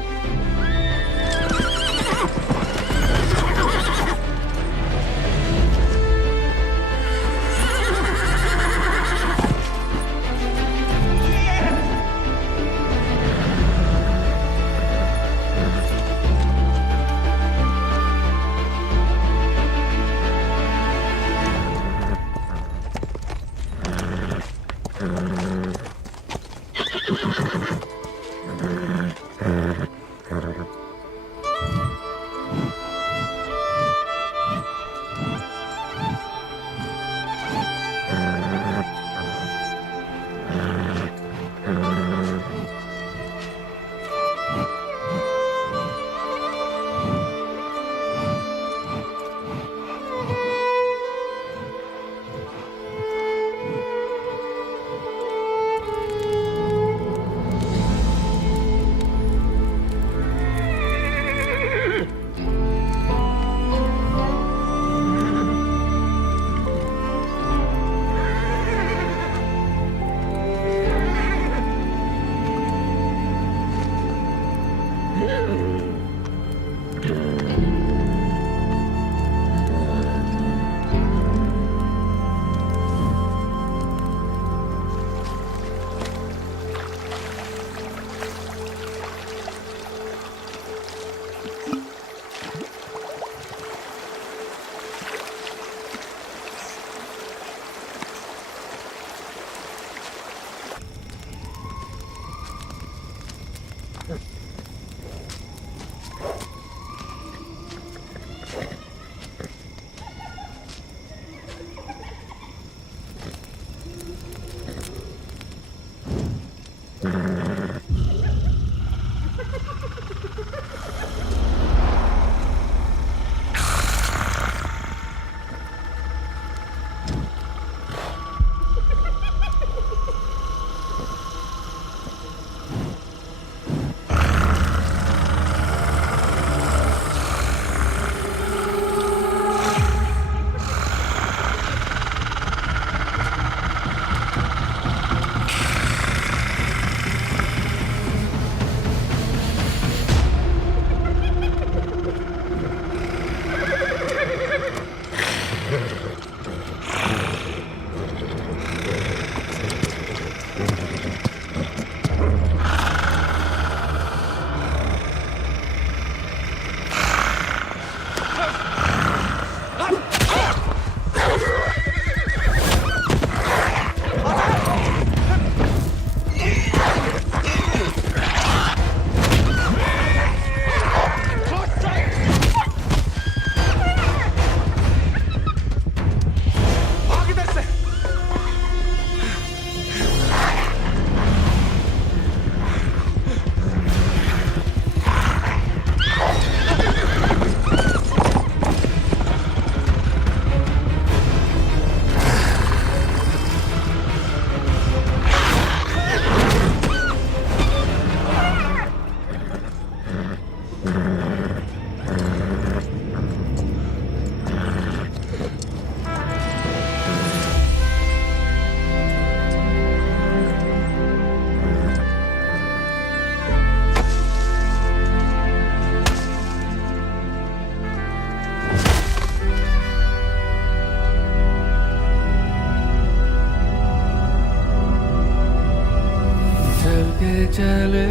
चले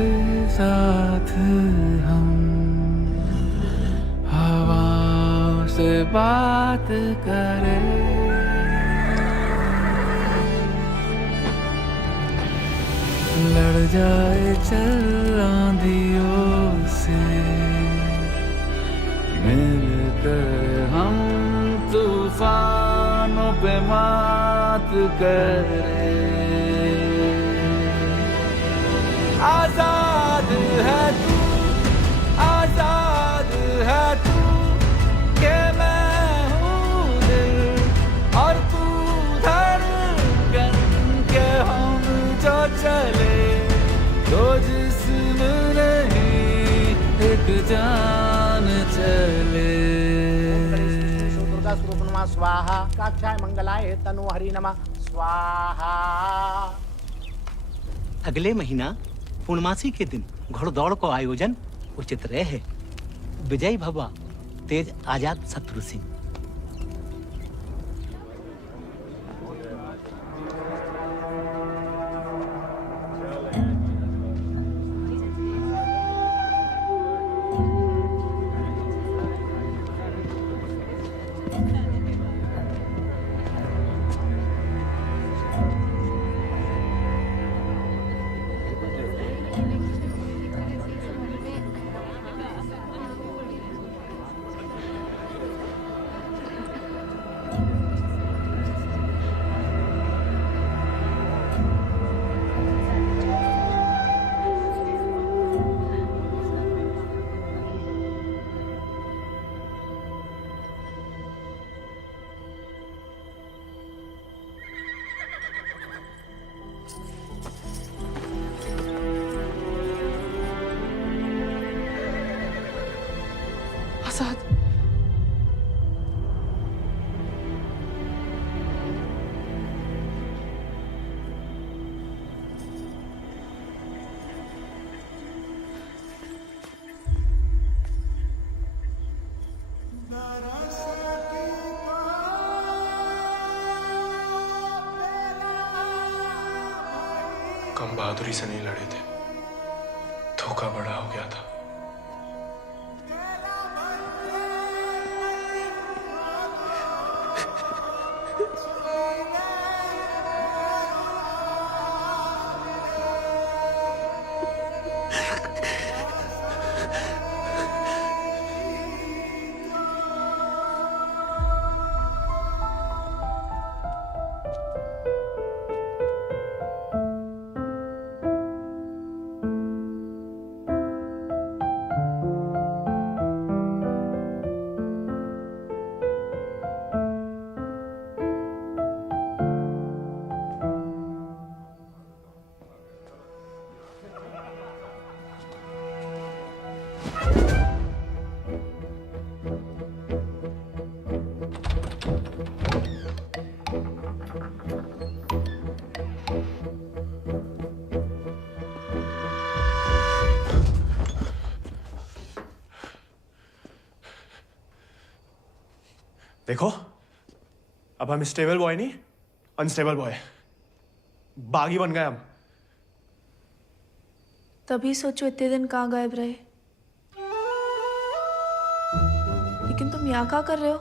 साथ हम, हवा से बात करें, लड़ जाए चल आंधियों से, मिलकर हम तूफानों पे मात करें। आजाद है तू, आजाद है तू, के मैं हूँ दिल और तू धड़कन, के हम जो चले तो जिस्म नहीं एक जान चले। दुर्गा स्वरूप नमः स्वाहा, काक्षाय मंगलाय तनु हरि नमः स्वाहा। अगले महीना पूर्णमासी के दिन घोड़दौड़ को आयोजन उचित रहे। विजयी भवा तेज आजाद शत्रु सिंह। आजाद, कम बहादुरी से नहीं लड़े थे, धोखा बड़ा हो गया था। देखो, अब हम स्टेबल बॉय नहीं, अनस्टेबल बॉय, बागी बन गए हम। तभी सोचो इतने दिन कहाँ गायब रहे। लेकिन तुम यहाँ क्या कर रहे हो?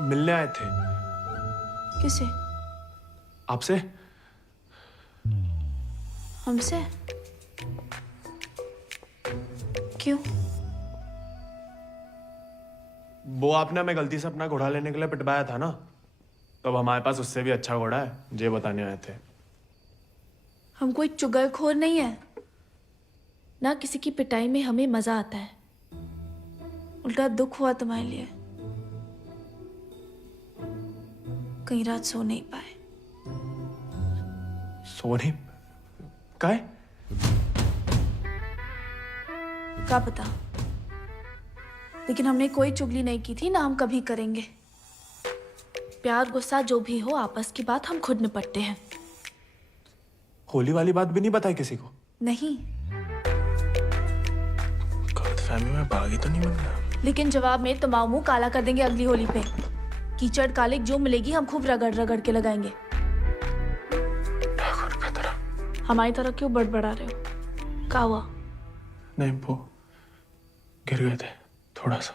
मिलने आए थे। किसे? आपसे। हमसे? क्यों? वो आपने हमें गलती से अपना घोड़ा लेने के लिए पिटवाया था ना, तो अब हमारे पास उससे भी अच्छा घोड़ा है, ये बताने आए थे। हम कोई चुगलखोर नहीं है ना, किसी की पिटाई में हमें मजा आता है। उल्टा दुख हुआ तुम्हारे लिए, कई रात सो नहीं पाए। सो नहीं? काहे? क्या पता, लेकिन हमने कोई चुगली नहीं की थी ना, हम कभी करेंगे। प्यार गुस्सा जो भी हो, आपस की बात हम खुद निपटते हैं। होली वाली बात भी नहीं बताई किसी को? नहीं। गलतफहमी में बागी तो नहीं बन गया? लेकिन जवाब में तुम्हारा मुंह काला कर देंगे अगली होली पे। कीचड़ कालिक जो मिलेगी हम खूब रगड़ रगड़ के लगाएंगे। ठाकुर का तरह। हमारी तरह क्यों बड़बड़ा रहे हो? क्या हुआ? नहीं, वो गिर गए थे थोड़ा सा।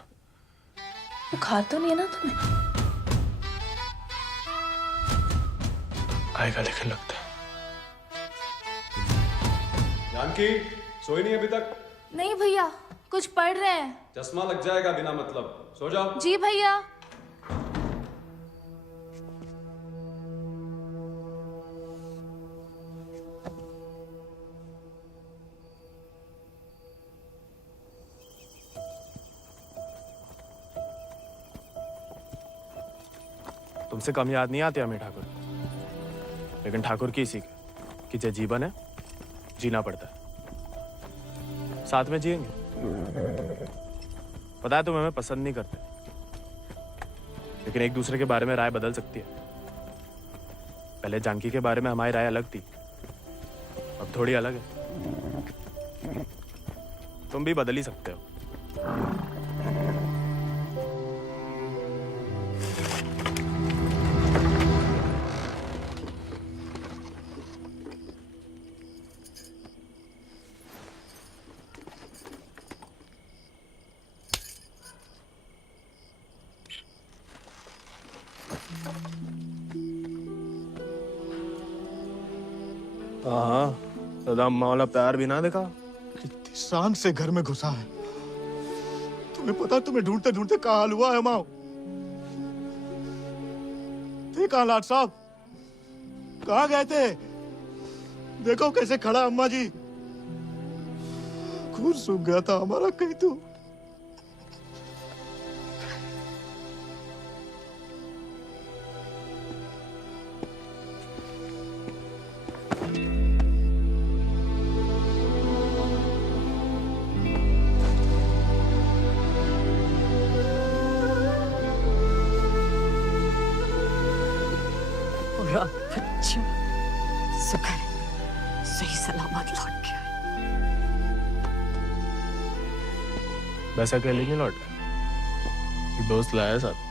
बुखार तो नहीं है ना तुम्हें? आएगा लेकिन लगता है। जानकी सोई नहीं अभी तक? नहीं भैया, कुछ पढ़ रहे हैं। चश्मा लग जाएगा बिना मतलब, सो जाओ। जी भैया। तुमसे कम याद नहीं आती हमें ठाकुर, लेकिन ठाकुर की इसी कि जो जीवन है जीना पड़ता है, साथ में जिएंगे। पता है तुम हमें पसंद नहीं करते, लेकिन एक दूसरे के बारे में राय बदल सकती है। पहले जानकी के बारे में हमारी राय अलग थी, अब थोड़ी अलग है। तुम भी बदल ही सकते हो। हाँ, सदा मौला प्यार भी ना देखा। कितनी शान से घर में घुसा है। तुम्हें पता, तुम्हें ढूंढते ढूंढते कहाँ हाल हुआ है माओ। थे कहाँ लाट साहब? कहाँ गए थे? देखो कैसे खड़ा अम्मा जी। खून सूख गया था हमारा कहीं तो। अच्छा, शुक्र है सही सलामत लौट गया। वैसा अकेले नहीं लौटा, दोस्त लाया साथ।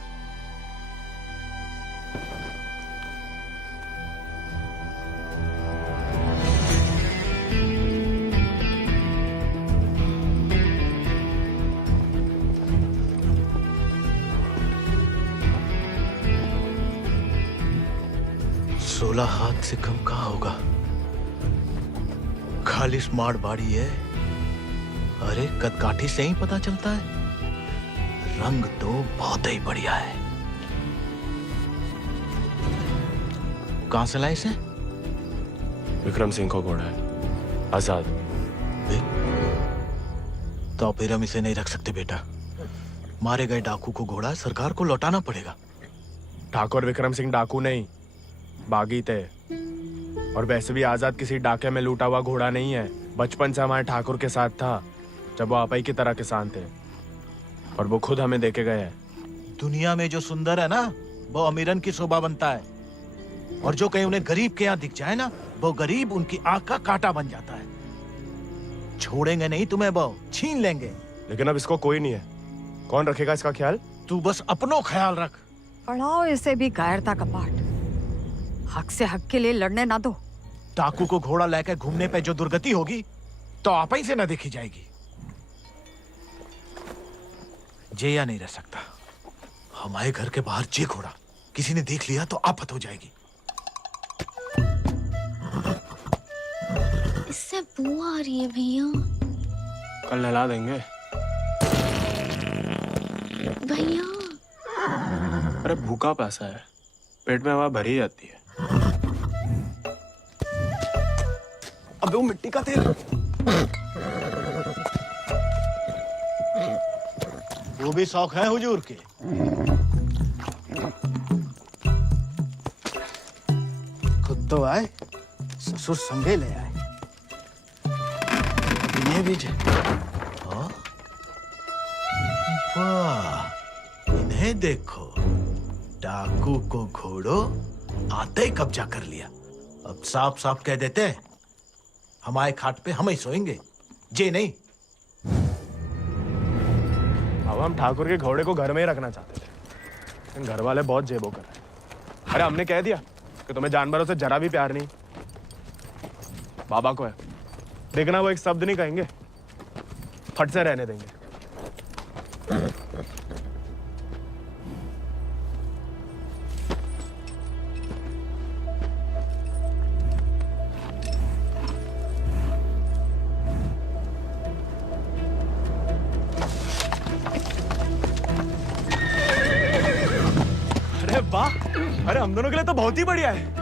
हाथ से कम कहाँ होगा? खाली स्मार्ट बाड़ी है। अरे कदकाठी से ही पता चलता है, रंग तो बहुत ही बढ़िया है। कहां से लाए इसे? विक्रम सिंह को घोड़ा है, आजाद। तो फिर हम इसे नहीं रख सकते बेटा। मारे गए डाकू को घोड़ा सरकार को लौटाना पड़ेगा। ठाकुर विक्रम सिंह डाकू नहीं, बागी थे। और वैसे भी आजाद किसी डाके में लूटा हुआ घोड़ा नहीं है। बचपन से हमारे ठाकुर के साथ था, जब वो आपई की तरह किसान थे, और वो खुद हमें देके गए हैं। दुनिया में जो सुंदर है ना, वो अमीरन की शोभा बनता है, और जो कहीं उन्हें गरीब के यहाँ दिख जाए ना, वो गरीब उनकी आंख का कांटा बन जाता है। छोड़ेंगे नहीं तुम्हें, वो छीन लेंगे। लेकिन अब इसको कोई नहीं है, कौन रखेगा इसका ख्याल? तू बस अपनो ख्याल रख। पढ़ाओ इसे भी कायरता का पाठ। हक से हक के लिए लड़ने ना दो। डाकू को घोड़ा लेकर घूमने पे जो दुर्गति होगी, तो आप ही से न देखी जाएगी। जेया नहीं रह सकता। हमारे घर के बाहर जे घोड़ा किसी ने देख लिया तो आफत हो जाएगी। इससे बू आ रही है भैया। कल नहला देंगे भैया। अरे भूखा पैसा है, पेट में हवा भरी जाती है। अबे वो मिट्टी का तेल। वो भी शौक है हुजूर के। खुद तो आए, ससुर संगे ले आए। ये भी वाह, इन्हें देखो, डाकू को घोड़ो आते ही कब्जा कर लिया। अब साफ साफ कह देते हैं, हमारे खाट पे हम ही सोएंगे, जे नहीं। अब हम ठाकुर के घोड़े को घर में ही रखना चाहते थे, लेकिन घर वाले बहुत जेबो कर रहे हैं। अरे हमने कह दिया कि तुम्हें जानवरों से जरा भी प्यार नहीं। बाबा को है। देखना वो एक शब्द नहीं कहेंगे, फट से रहने देंगे। अरे वाह, अरे हम दोनों के लिए तो बहुत ही बढ़िया है।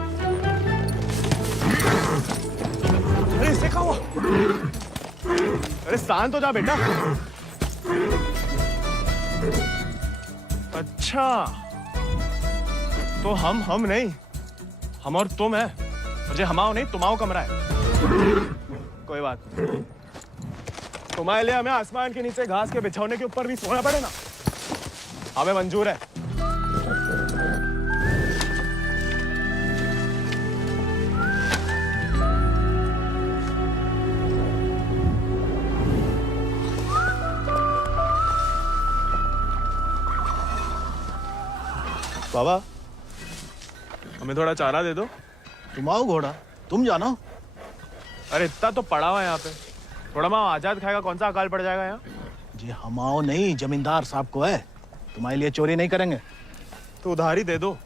अरे इससे क्या हुआ? अरे शांत हो जा बेटा। अच्छा तो हम नहीं, हम और तुम है। मुझे हमाओ नहीं तुम्हाओ कमरा है। कोई बात नहीं। तुम्हारे लिए हमें आसमान के नीचे घास के बिछौने के ऊपर भी सोना पड़े ना, हमें मंजूर है। बाबा हमें थोड़ा चारा दे दो। तुम आओ घोड़ा, तुम जानो। अरे इतना तो पड़ा हुआ है यहाँ पे, थोड़ा माँ आजाद खाएगा, कौन सा अकाल पड़ जाएगा यहाँ। जी हमाओ नहीं, जमींदार साहब को है। तुम्हारे लिए चोरी नहीं करेंगे तो उधार ही दे दो।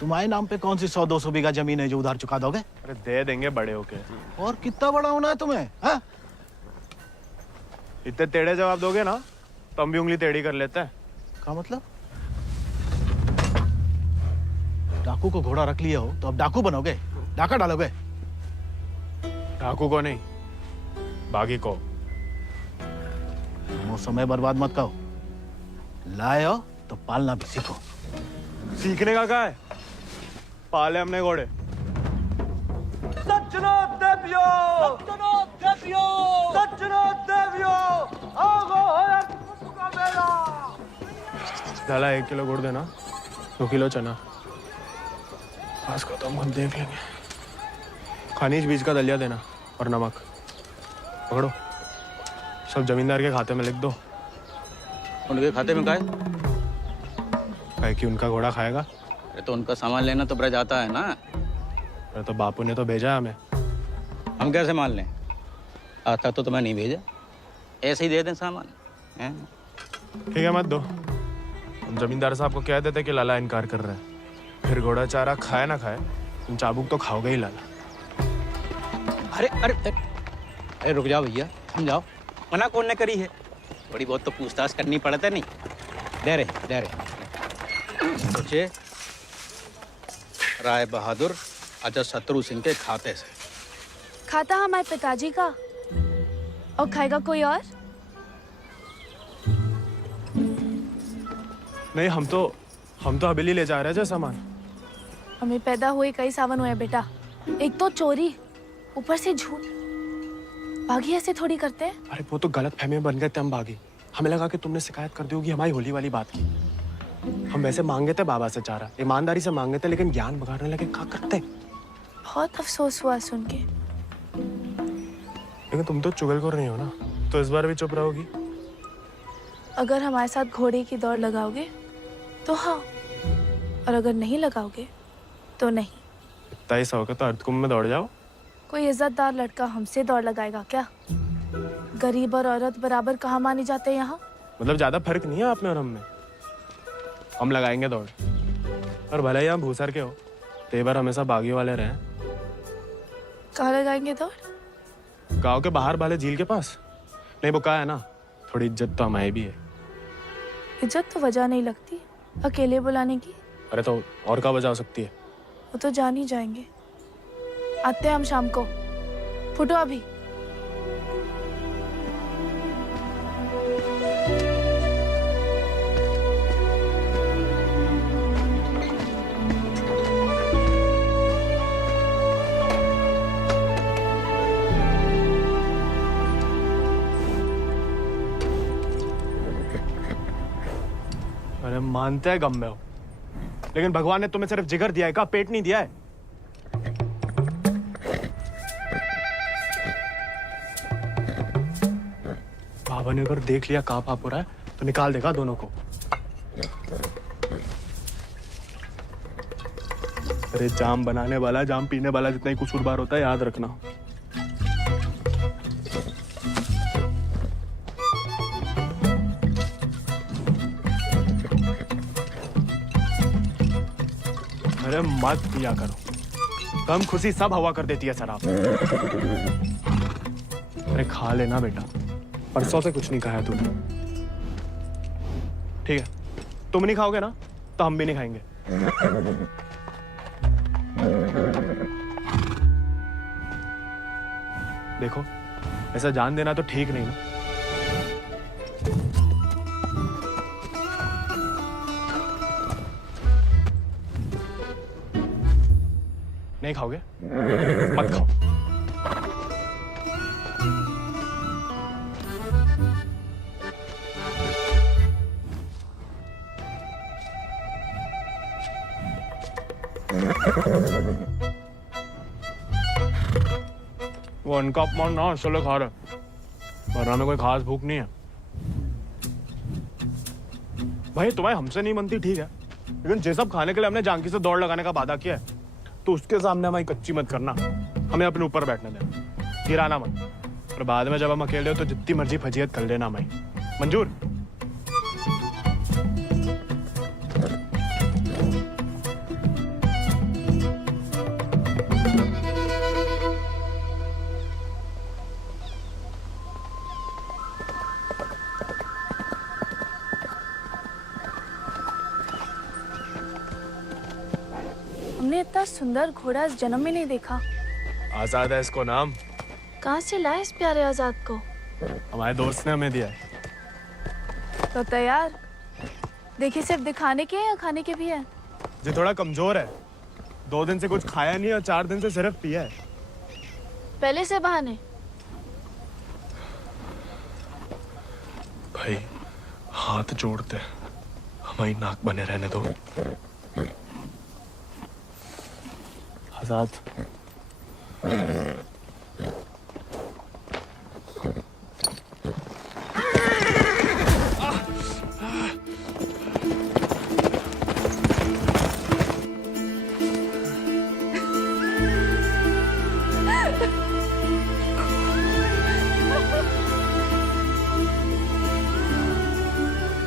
तुम्हारे नाम पे कौन सी 100-200 बीघा जमीन है जो उधार चुका दोगे? अरे दे देंगे बड़े होके। और कितना बड़ा होना है तुम्हें? हा? इतने टेढ़े जवाब दोगे ना तो हम भी उंगली टेढ़ी कर लेते हैं। क्या मतलब? डाकू को घोड़ा रख लिया हो तो अब डाकू बनोगे, डाका डालोगे? डाकू को नहीं, बागी को। वो समय बर्बाद मत करो, लाए हो तो पालना भी सीखो। सीखने का क्या है, पाले हमने घोड़े। सज्जनों देवियों, सज्जनों देवियों, सज्जनों देवियों, आओ है का मेला। डाला 1 किलो गुड़ देना, 2 किलो चना। आज को तो हम देख लेंगे। खनिज बीज का दलिया देना और नमक। पकड़ो, सब जमींदार के खाते में लिख दो। उनके खाते में का है? कि उनका घोड़ा खाएगा। अरे तो उनका सामान लेना तो ब्रज आता है ना। अरे तो बापू ने तो भेजा है हमें। हम कैसे मान लें? आता तो मैं नहीं भेजा, ऐसे ही दे दें सामान। ठीक है मत दो। हम जमींदार साहब को कह देते कि लाला इनकार कर रहा है, फिर घोड़ा चारा खाए ना खाए तुम चाबुक तो खाओगे ही लाला। अरे अरे अरे रुक जाओ भैया, समझाओ। मना कौन ने करी है? थोड़ी बहुत तो पूछताछ करनी पड़ता नहीं। दे रहे सोचे राय बहादुर अजय शत्रु सिंह के खाते से। खाता हमारे पिताजी का और खाएगा कोई और? नहीं, हम तो हवेली ले जा रहे हैं सामान। हमें पैदा हुए कई सावन हुए बेटा, एक तो चोरी, ऊपर से झूठ। बागी ऐसे थोड़ी करते हैं। अरे वो तो गलत फहमी में बन गए थे हम बागी। हमें लगा कि तुमने शिकायत कर दी होगी हमारी होली वाली बात की। हम वैसे मांगे थे बाबा से चारा, ईमानदारी से मांगे थे, लेकिन ज्ञान बगाड़ने लगे। क्या करते? बहुत अफसोस हुआ सुन के। लेकिन तुम तो चुगलखोर नहीं हो ना, तो इस बार भी चुप रहोगी? अगर हमारे साथ घोड़े की दौड़ लगाओगे तो हाँ, और अगर नहीं लगाओगे तो नहीं। इतना ही शौक है तो अर्धकुंभ में दौड़ जाओ। कोई इज्जतदार लड़का हमसे दौड़ लगाएगा क्या? गरीब और औरत बराबर कहाँ माने जाते हैं यहाँ? मतलब ज्यादा फर्क नहीं है आप में और हम में। हम लगाएंगे दौड़, और भले ही हम भूसर के हो, तेवर हमेशा बागी वाले रहे। कहाँ लगाएंगे दौड़? गांव के बाहर वाले झील के पास। नहीं वो कहा है ना, थोड़ी इज्जत तो हमारी भी है। इज्जत तो वजह नहीं लगती अकेले बुलाने की। अरे तो और क्या वजह हो सकती है? वो तो जान ही जाएंगे। आते हैं हम शाम को। फुटो अभी। अरे मानते हैं गम में हो, लेकिन भगवान ने तुम्हें सिर्फ जिगर दिया है, का पेट नहीं दिया है। बाबा ने अगर देख लिया कहाँ पाप हो रहा है तो निकाल देगा दोनों को। अरे जाम बनाने वाला जाम पीने वाला जितना ही कसूरवार होता है, याद रखना। अरे मत पिया करो, कम खुशी सब हवा कर देती है शराब। अरे खा लेना बेटा, परसों से कुछ नहीं खाया तूने। ठीक है, तुम नहीं खाओगे ना तो हम भी नहीं खाएंगे। देखो, ऐसा जान देना तो ठीक नहीं ना। नहीं खाओगे? मत खाओ। वो उनका अपमान ना चलो खा रहे, वरना में कोई खास भूख नहीं है। भाई तुम्हें हमसे नहीं बनती ठीक है, लेकिन जे सब खाने के लिए हमने जानकी से दौड़ लगाने का वादा किया है, तो उसके सामने हमारी कच्ची मत करना। हमें अपने ऊपर बैठने देना, गिराना मत। और बाद में जब हम अकेले हो तो जितनी मर्जी फजीयत कर लेना हमारी। मंजूर? हमने इतना सुंदर घोड़ा इस जन्म में नहीं देखा। आजाद है इसको नाम। कहाँ से लाए इस प्यारे आजाद को? हमारे दोस्त ने हमें दिया है। तो तैयार? देखिए, सिर्फ दिखाने के या खाने के भी है? जो थोड़ा कमजोर है, 2 दिन से कुछ खाया नहीं और 4 दिन से सिर्फ पिया है। पहले से बहाने। भाई हाथ जोड़ते, हमारी नाक बने रहने दो। आजाद,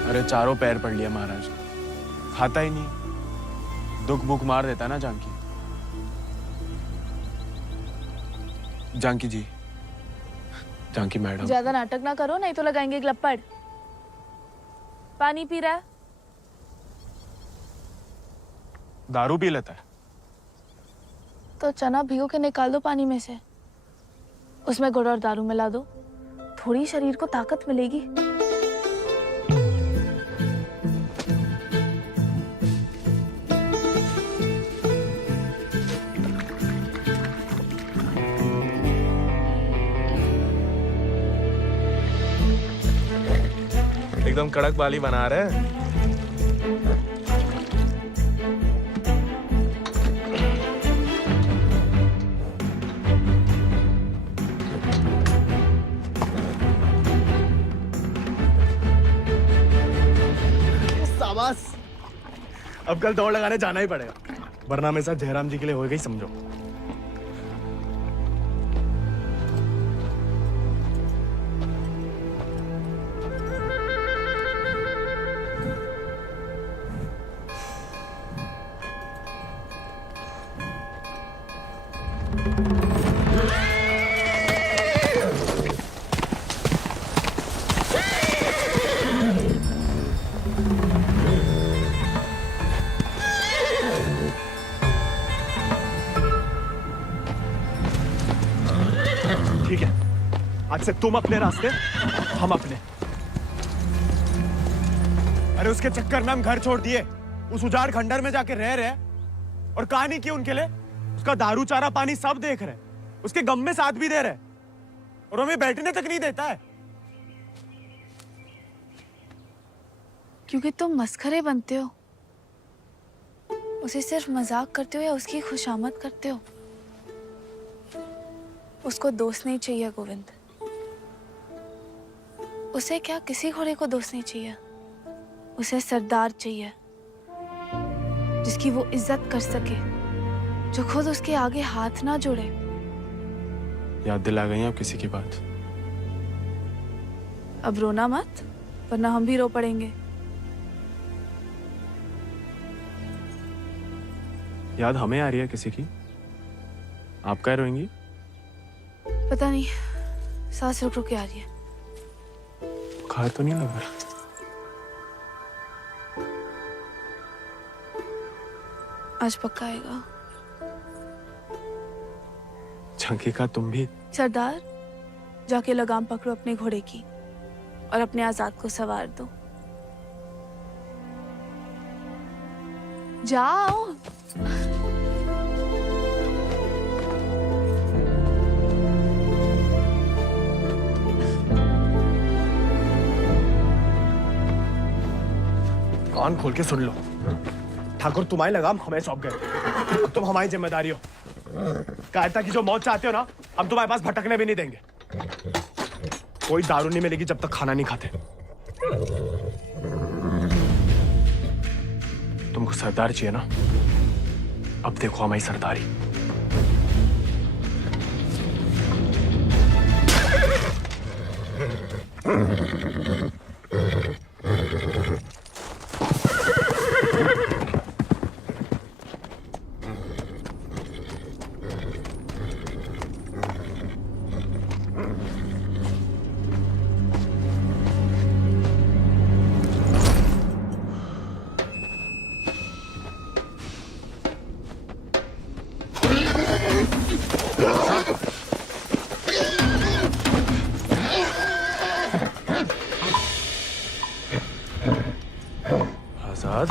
अरे चारों पैर पड़ लिया महाराज, खाता ही नहीं, दुख भूख मार देता ना जानकी। जानकी जी, जानकी मैडम, ज्यादा नाटक ना करो, नहीं तो लगाएंगे ग्लप्पड़। पानी पी रहा है? दारू पी लेता है। तो चना भिगो के निकाल दो पानी में से, उसमें गुड़ और दारू मिला दो, थोड़ी शरीर को ताकत मिलेगी। एकदम कड़क वाली बना रहे हैं। शाबाश, अब कल दौड़ लगाने जाना ही पड़ेगा, वरना मेरे साथ जयराम जी के लिए होएगा ही समझो। ठीक है, आज से तुम अपने रास्ते, हम अपने। अरे उसके चक्कर में हम घर छोड़ दिए, उस उजाड़ खंडर में जाके रह रहे और कहानी की उनके लिए उसका दारू चारा पानी सब देख रहे, उसके गम में साथ भी दे रहे और हमें बैठने तक नहीं देता है। क्योंकि तुम मस्खरे बनते हो, उसे सिर्फ मजाक करते हो या उसकी खुशामद करते हो। उसको दोस्त नहीं चाहिए गोविंद, उसे क्या किसी घोड़े को दोस्त नहीं चाहिए, उसे सरदार चाहिए जिसकी वो इज्जत कर सके, जो खुद उसके आगे हाथ ना जोड़े। याद दिला गई आप किसी की बात। अब रोना मत, वरना हम भी रो पड़ेंगे। याद हमें आ रही है किसी की? आप क्या रोएंगी? पता नहीं, सांस रुक रुक के आ रही है। बुखार तो नहीं लगा? आज पक्का आएगा। झंकी का तुम भी? सरदार, जाके लगाम पकड़ो अपने घोड़े की और अपने आजाद को सवार दो। जाओ। कान खोल के सुन लो, ठाकुर तुम्हारी लगाम हमें सौंप गए। अब तुम हमारी जिम्मेदारी हो। कायरता की जो मौत चाहते हो ना, हम तुम्हारे पास भटकने भी नहीं देंगे। कोई दारू नहीं मिलेगी जब तक खाना नहीं खाते। तुमको सरदार चाहिए ना? अब देखो हमारी सरदारी। आजाद,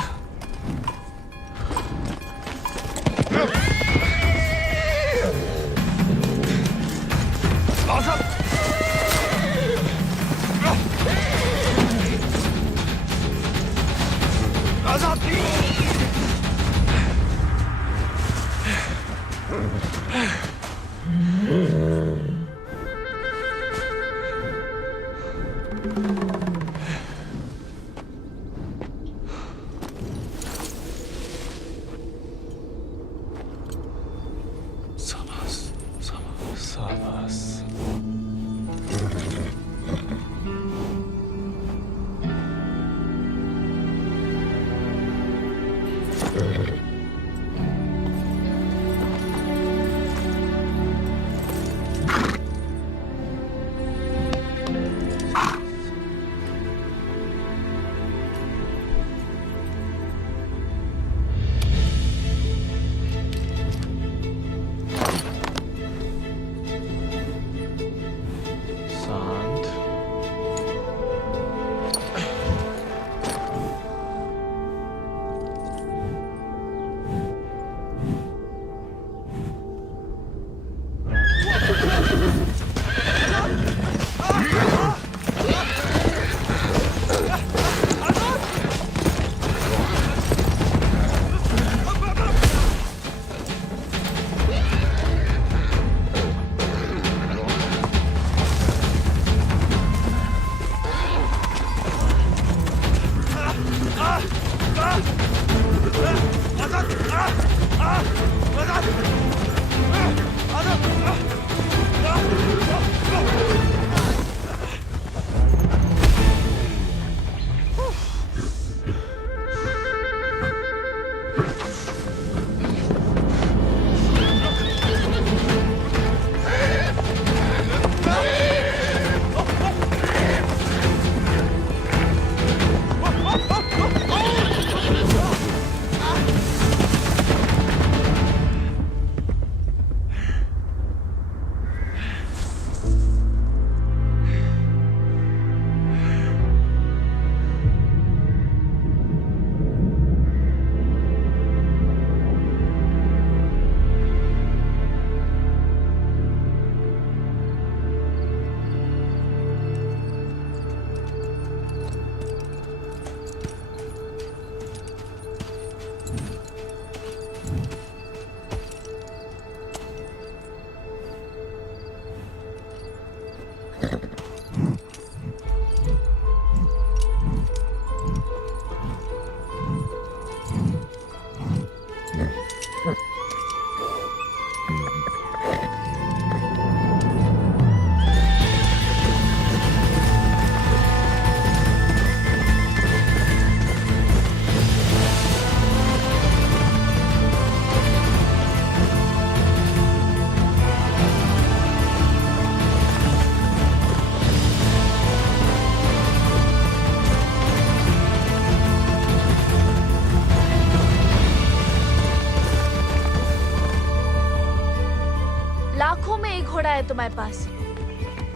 लाखों में एक घोड़ा है तुम्हारे पास,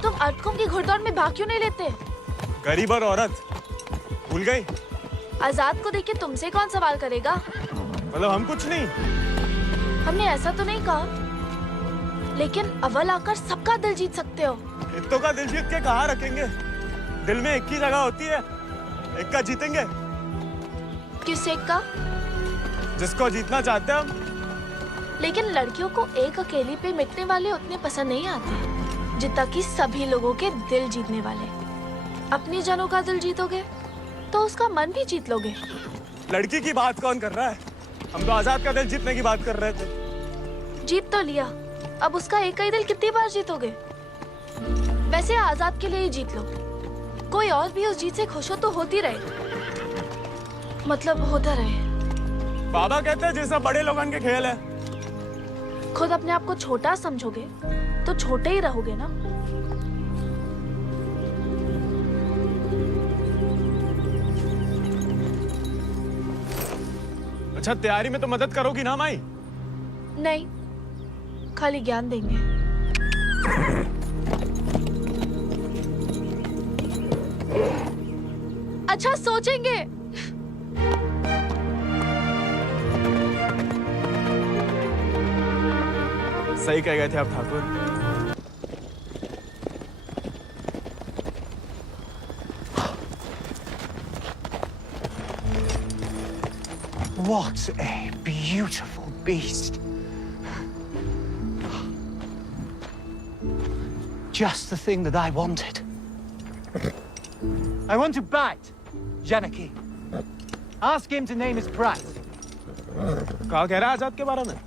तुम अर्धकुंभ की घुड़दौड़ में भाग क्यों नहीं लेते? गरीब और औरत भूल गई? आजाद को देख के तुमसे कौन सवाल करेगा? मतलब हम कुछ नहीं। हमने ऐसा तो नहीं कहा, लेकिन अव्वल आकर सबका दिल जीत सकते हो। इत्तों का दिल जीत के कहाँ रखेंगे? दिल में एक ही जगह होती है, एक का जीतेंगे। किस एक का? जिसको जीतना चाहते हैं हम। लेकिन लड़कियों को एक अकेली पे मिटने वाले उतने पसंद नहीं आते जितना कि सभी लोगों के दिल जीतने वाले। अपनी जनों का दिल जीतोगे तो उसका मन भी जीत लोगे। लड़की की बात कौन कर रहा है? हम तो आजाद का दिल जीतने की बात कर रहे थे। जीत तो लिया, अब उसका एक ही दिल कितनी बार जीतोगे? वैसे आजाद के लिए ही जीत लो, कोई और भी उस जीत से खुश हो तो होती रहे, मतलब होता रहे। बाबा कहते हैं जैसा बड़े लोगन के खेल है। खुद अपने आप को छोटा समझोगे तो छोटे ही रहोगे ना। अच्छा, तैयारी में तो मदद करोगी ना माई? नहीं, खाली ज्ञान देंगे। अच्छा, सोचेंगे। सही कह गए थे आप Thakur. What a beautiful beast. Just the thing that I wanted. I want to bite Janaki. Ask him to name his price. कहा कह रहा है आजाद के बारे में?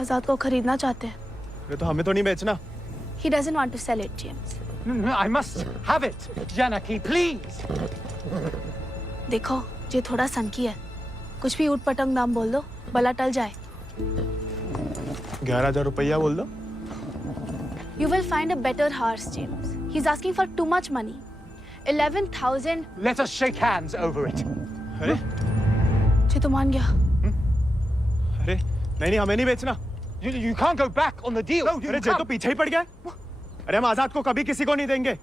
आजाद को खरीदना चाहते हैं। ये तो हमें तो नहीं बेचना। He doesn't want to sell it, James. No, I must have it, Janaki, please. देखो, ये थोड़ा सनकी है, कुछ भी ऊट-पटंग दाम बोल दो, भला टल जाए। 11,000 रुपया बोल दो। You will find a better horse, James. He's asking for too much money. 11,000. Let us shake hands over it. अरे? ये तो मान गया। अरे, नहीं, हमें नहीं बेचना। You can't go back on the deal. No, अरे, ये तो पीछे ही पड़ गया। अरे, हम आजाद को कभी किसी को नहीं देंगे।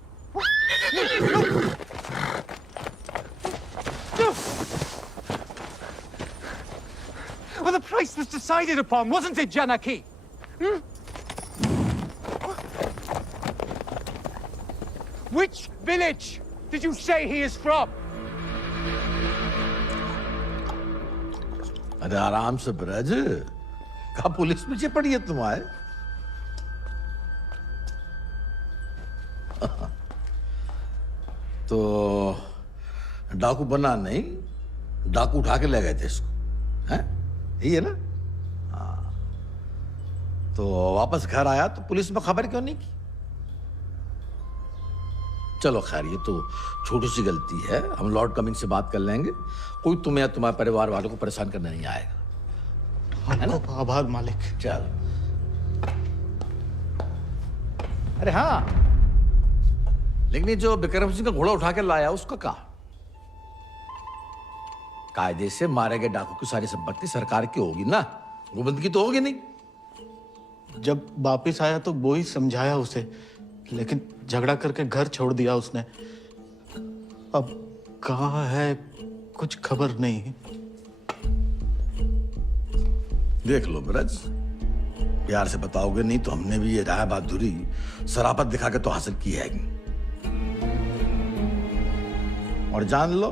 Well, the price was decided upon, wasn't it, Janaki? Which village did you say he is from? अरे आराम से ब्रज, कहा पुलिस पीछे पड़ी है तुम्हारे? तो डाकू बना नहीं, डाकू उठा के ले गए थे इसको, हैं? यही है ना? हाँ। तो वापस घर आया तो पुलिस में खबर क्यों नहीं की? चलो खैर, ये तो छोटी सी गलती है, हम लॉर्ड कमिंग से बात कर लेंगे। कोई तुम्हें या तुम्हारे परिवार वालों को परेशान करने नहीं आएगा। है ना? आभार मालिक। चल। अरे हाँ, लेकिन ये जो विक्रम सिंह का घोड़ा उठा के लाया उसका कहा? कायदे से मारे गए डाकू की सारी संपत्ति सरकार की होगी ना, गोविंद की तो होगी नहीं। जब वापिस आया तो वो ही समझाया उसे, लेकिन झगड़ा करके घर छोड़ दिया उसने। अब कहाँ है कुछ खबर नहीं। देख लो ब्रज, प्यार से बताओगे नहीं तो हमने भी ये राय बहादुरी शराफत दिखा के तो हासिल की है। और जान लो,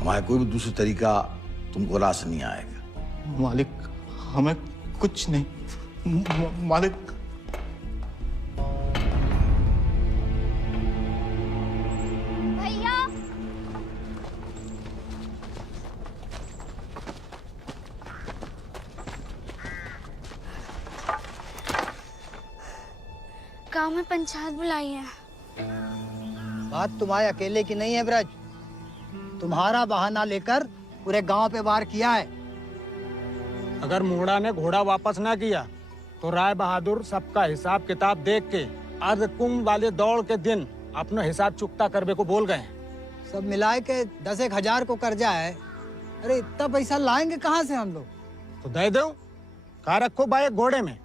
हमारा कोई भी दूसरी तरीका तुमको रास नहीं आएगा। मालिक, हमें कुछ नहीं। मालिक, भैया, गांव में पंचायत बुलाई है। बात तुम्हारे अकेले की नहीं है ब्रज, तुम्हारा बहाना लेकर पूरे गांव पे वार किया है। अगर मुंगड़ा ने घोड़ा वापस ना किया तो राय बहादुर सबका हिसाब किताब देख के अर्धकुंभ वाले दौड़ के दिन अपना हिसाब चुकता करने को बोल गए। सब मिलाए के 10,000 को कर्जा है। अरे इतना पैसा लाएंगे कहाँ से हम लोग? तो दे दो, कहा रखो भाई घोड़े में।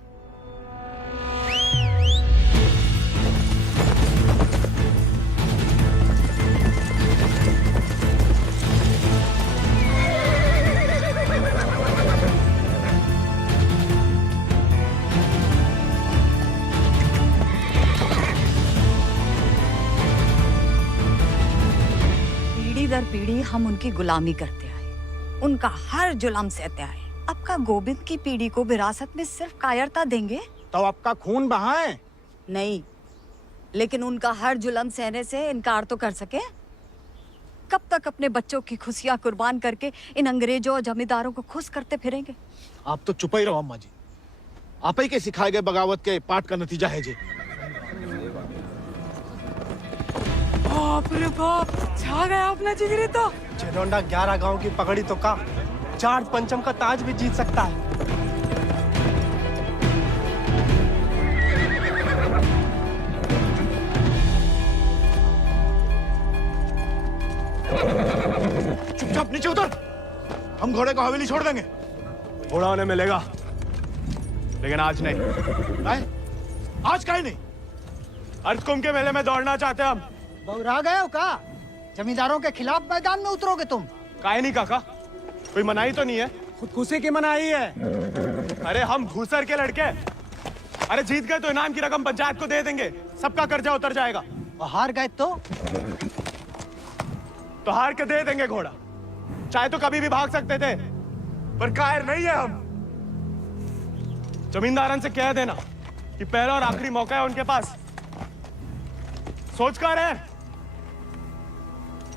पीढ़ी हम उनकी गुलामी करते आए, उनका हर जुल्म सहते आए। अब का गोविंद की पीढ़ी को विरासत में सिर्फ कायरता देंगे तो आपका खून बहाए? नहीं, लेकिन उनका हर जुल्म सहने से इनकार तो कर सके। कब तक अपने बच्चों की खुशियां कुर्बान करके इन अंग्रेजों और जमींदारों को खुश करते फिरेंगे? आप तो चुप ही रहो अम्मा जी। आप ही के सिखाए गए बगावत के पाठ का नतीजा है जी। बाप रे बाप, छा गया अपना जिगरी तो। चिरौंडा 11 गांव की पगड़ी तो का 4 पंचम का ताज भी जीत सकता है। चुपचाप नीचे उतर, हम घोड़े को हवेली छोड़ देंगे। घोड़ा उन्हें मिलेगा, लेकिन आज नहीं। आज काहे नहीं? अर्धकुंभ के मेले में दौड़ना चाहते हैं हम। बौरा गए हो का? जमींदारों के खिलाफ मैदान में उतरोगे तुम? काहे नहीं काका, कोई मनाही तो नहीं है? खुदकुशी की मनाही है। अरे हम भूसर के लड़के, अरे जीत गए तो इनाम की रकम पंचायत को दे देंगे, सबका कर्जा उतर जाएगा। और हार गए तो हार के दे देंगे घोड़ा, चाहे तो कभी भी भाग सकते थे, पर कायर नहीं है हम। जमींदारन से कह देना कि पहला और आखिरी मौका है उनके पास। सोच कर है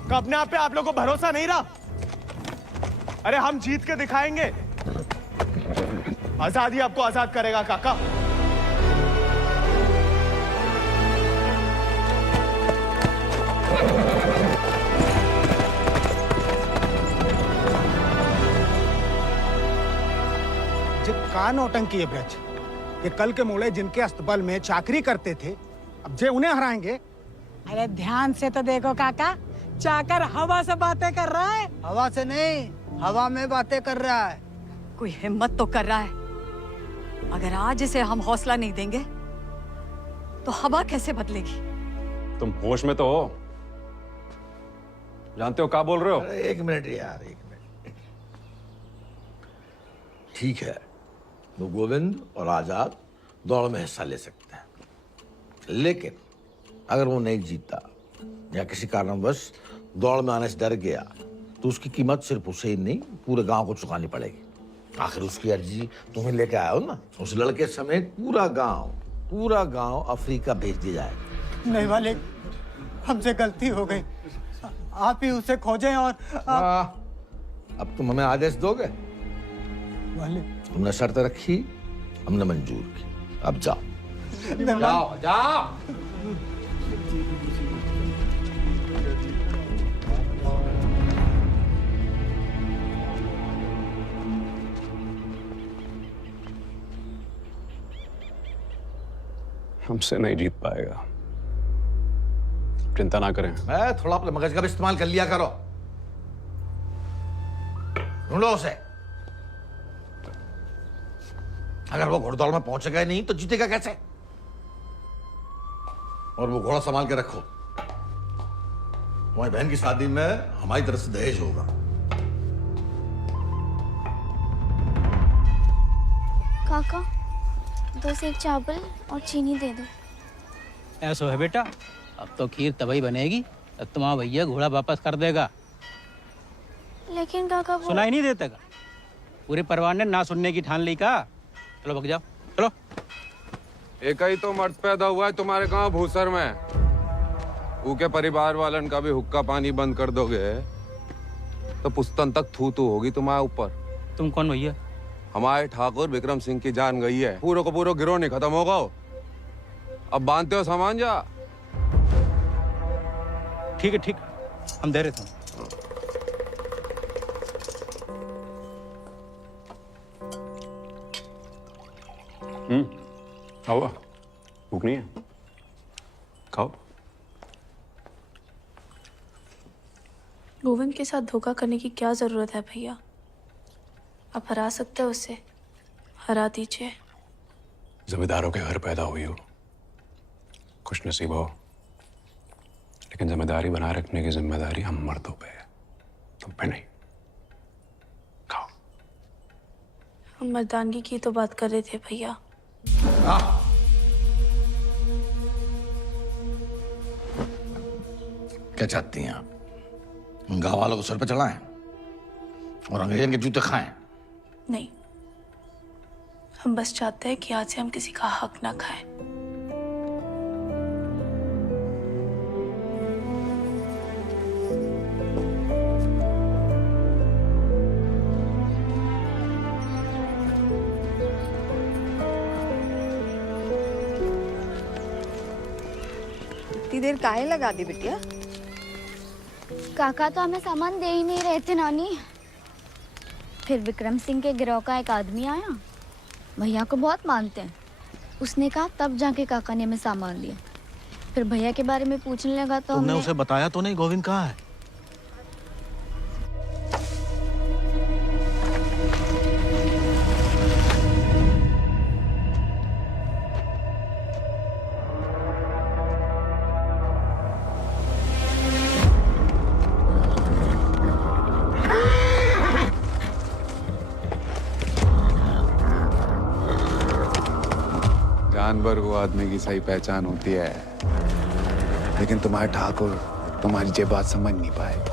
कि अपने आप पे आप लोगों को भरोसा नहीं रहा। अरे हम जीत के दिखाएंगे, आजादी आपको आजाद करेगा काका। का नौटंकी है ब्रज, ये कल के मोड़े जिनके अस्तबल में चाकरी करते थे, अब जे उन्हें हराएंगे। अरे ध्यान से तो देखो काका, चाकर हवा से बातें कर रहा है। हवा से नहीं, हवा में बातें कर रहा है। कोई हिम्मत तो कर रहा है। अगर आज इसे हम हौसला नहीं देंगे तो हवा कैसे बदलेगी? तुम होश में तो हो? जानते हो क्या बोल रहे हो? अरे 1 मिनट यार, 1 मिनट। ठीक है, वो गोविंद और आजाद दौड़ में हिस्सा ले सकते हैं, लेकिन अगर वो नहीं जीता या किसी कारणवश दौड़ में आने से डर गया तो उसकी कीमत सिर्फ उसे ही नहीं, पूरे गांव को चुकानी पड़ेगी। आखिर उसकी अर्जी तुम्हें लेके आया हो ना। उस लड़के समेत पूरा गांव अफ्रीका भेज दिया जाएगा। नहीं वाले, हमसे गलती हो गई, आप ही उसे खोजें। और अब तुम हमें आदेश दोगे? वाले, तुमने शर्त रखी, हमने मंजूर की, अब जाओ। जाओ। हमसे नहीं जीत पाएगा, चिंता ना करें। मैं थोड़ा अपने मगज का भी इस्तेमाल कर लिया करो। ढूंढो उसे। अगर वो घोड़दौड़ में पहुंचेगा ही नहीं तो जीतेगा कैसे? और वो घोड़ा संभाल के रखो, तुम्हारी बहन की शादी में हमारी तरफ से दहेज होगा। काका 2 सेक चावल और चीनी दे दो। ऐसा है बेटा, अब तो खीर तभी बनेगी तब तुम्हारा भैया घोड़ा वापस कर देगा। लेकिन काका वो... सुनाई नहीं देता का? पूरे परिवार ने ना सुनने की ठान ली का। चलो भग जाओ, चलो। एक ही तो मर्द पैदा हुआ है तुम्हारे गांव भूसर में, ऊके परिवार वालन का भी हुक्का पानी बंद कर दोगे तो पुस्तन तक थू थू होगी तुम्हारे ऊपर। तुम कौन भैया? हमारे ठाकुर विक्रम सिंह की जान गई है, पूरा को पूरा गिरोह नहीं खत्म होगा। अब बांधते हो सामान जा। ठीक है, ठीक, हम दे रहे थे। खाओ, भूख नहीं है? खाओ। गोविंद के साथ धोखा करने की क्या जरूरत है भैया? आप हरा सकते हो उसे, हरा दीजिए। जमींदारों के घर पैदा हुई हो, खुश नसीब हो, लेकिन जिम्मेदारी बनाए रखने की जिम्मेदारी हम मर्दों पे है, तुम पे नहीं। खाओ। हम मर्दानगी की तो बात कर रहे थे भैया। क्या चाहती हैं आप? गांव वालों को सर पे चढ़ाएं और अंग्रेजन के जूते खाएं। नहीं, हम बस चाहते हैं कि आज से हम किसी का हक ना खाएं। इतनी देर काहे लगा दी बिटिया? काका तो हमें सामान दे ही नहीं रहे थे नानी। फिर विक्रम सिंह के गिरोह का एक आदमी आया, भैया को बहुत मानते हैं। उसने कहा तब जाके काका ने हमें सामान दिया। फिर भैया के बारे में पूछने लगा तो तुमने हमने उसे बताया तो नहीं गोविंद कहाँ है? जानवर को आदमी की सही पहचान होती है, लेकिन तुम्हारे ठाकुर तुम्हारी ये बात समझ नहीं पाए।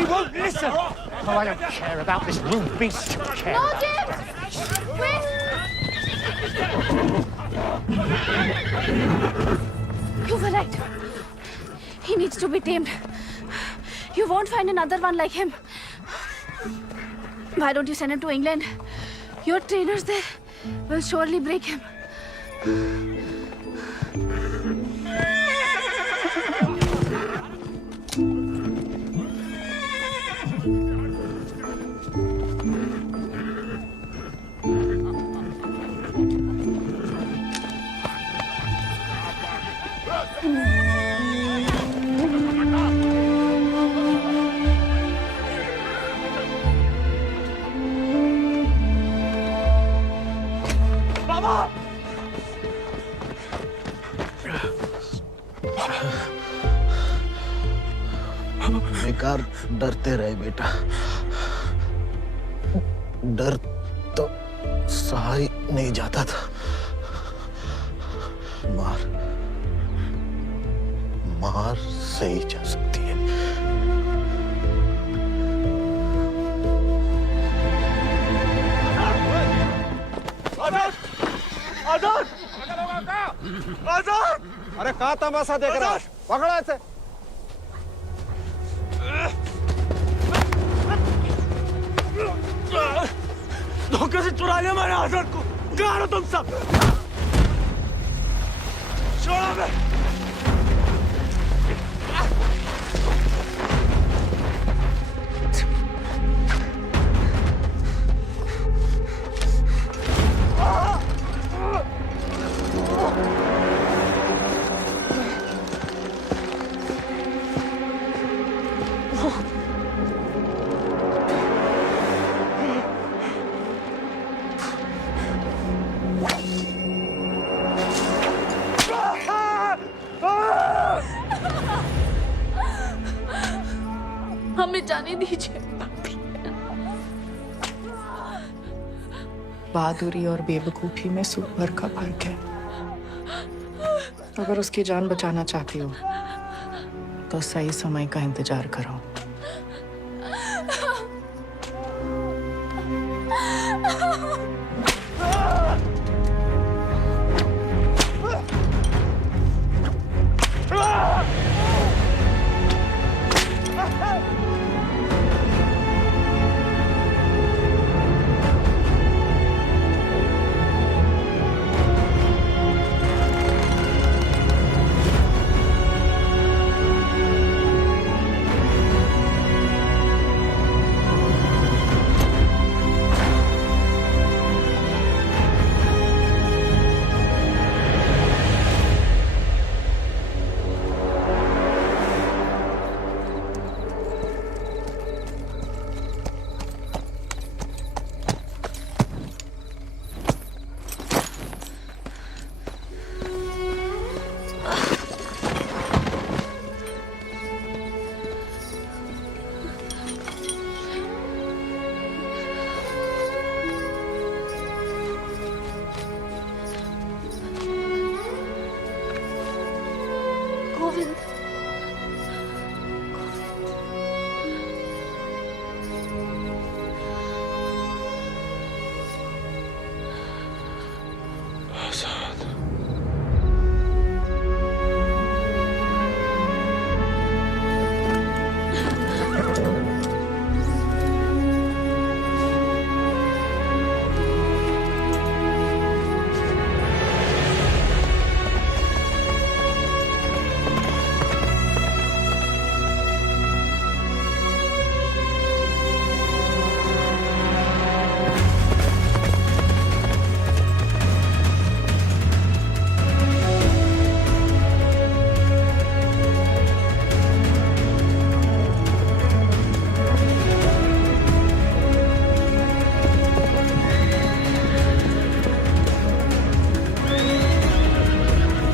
He won't listen. Oh, I don't care about this little beast. Care. No, James! Wait! You were right. He needs to be tamed. You won't find another one like him. Why don't you send him to England? Your trainers there will surely break him. बेकार डरते रहे बेटा, डर तो सहा ही नहीं जाता था। मार मार सही जा सकती है। आजाद! आजाद! आजाद! अरे कहाँ तमाशा देख रहा है? पकड़ो इसे। धोखे से चुरा लिया मैंने आजाद को। कहाँ हो तुम सब? छोड़ो मैं। हमें जाने दीजिए। बहादुरी और बेवकूफी में सूप भर का फर्क है। अगर उसकी जान बचाना चाहती हो तो सही समय का इंतजार करो।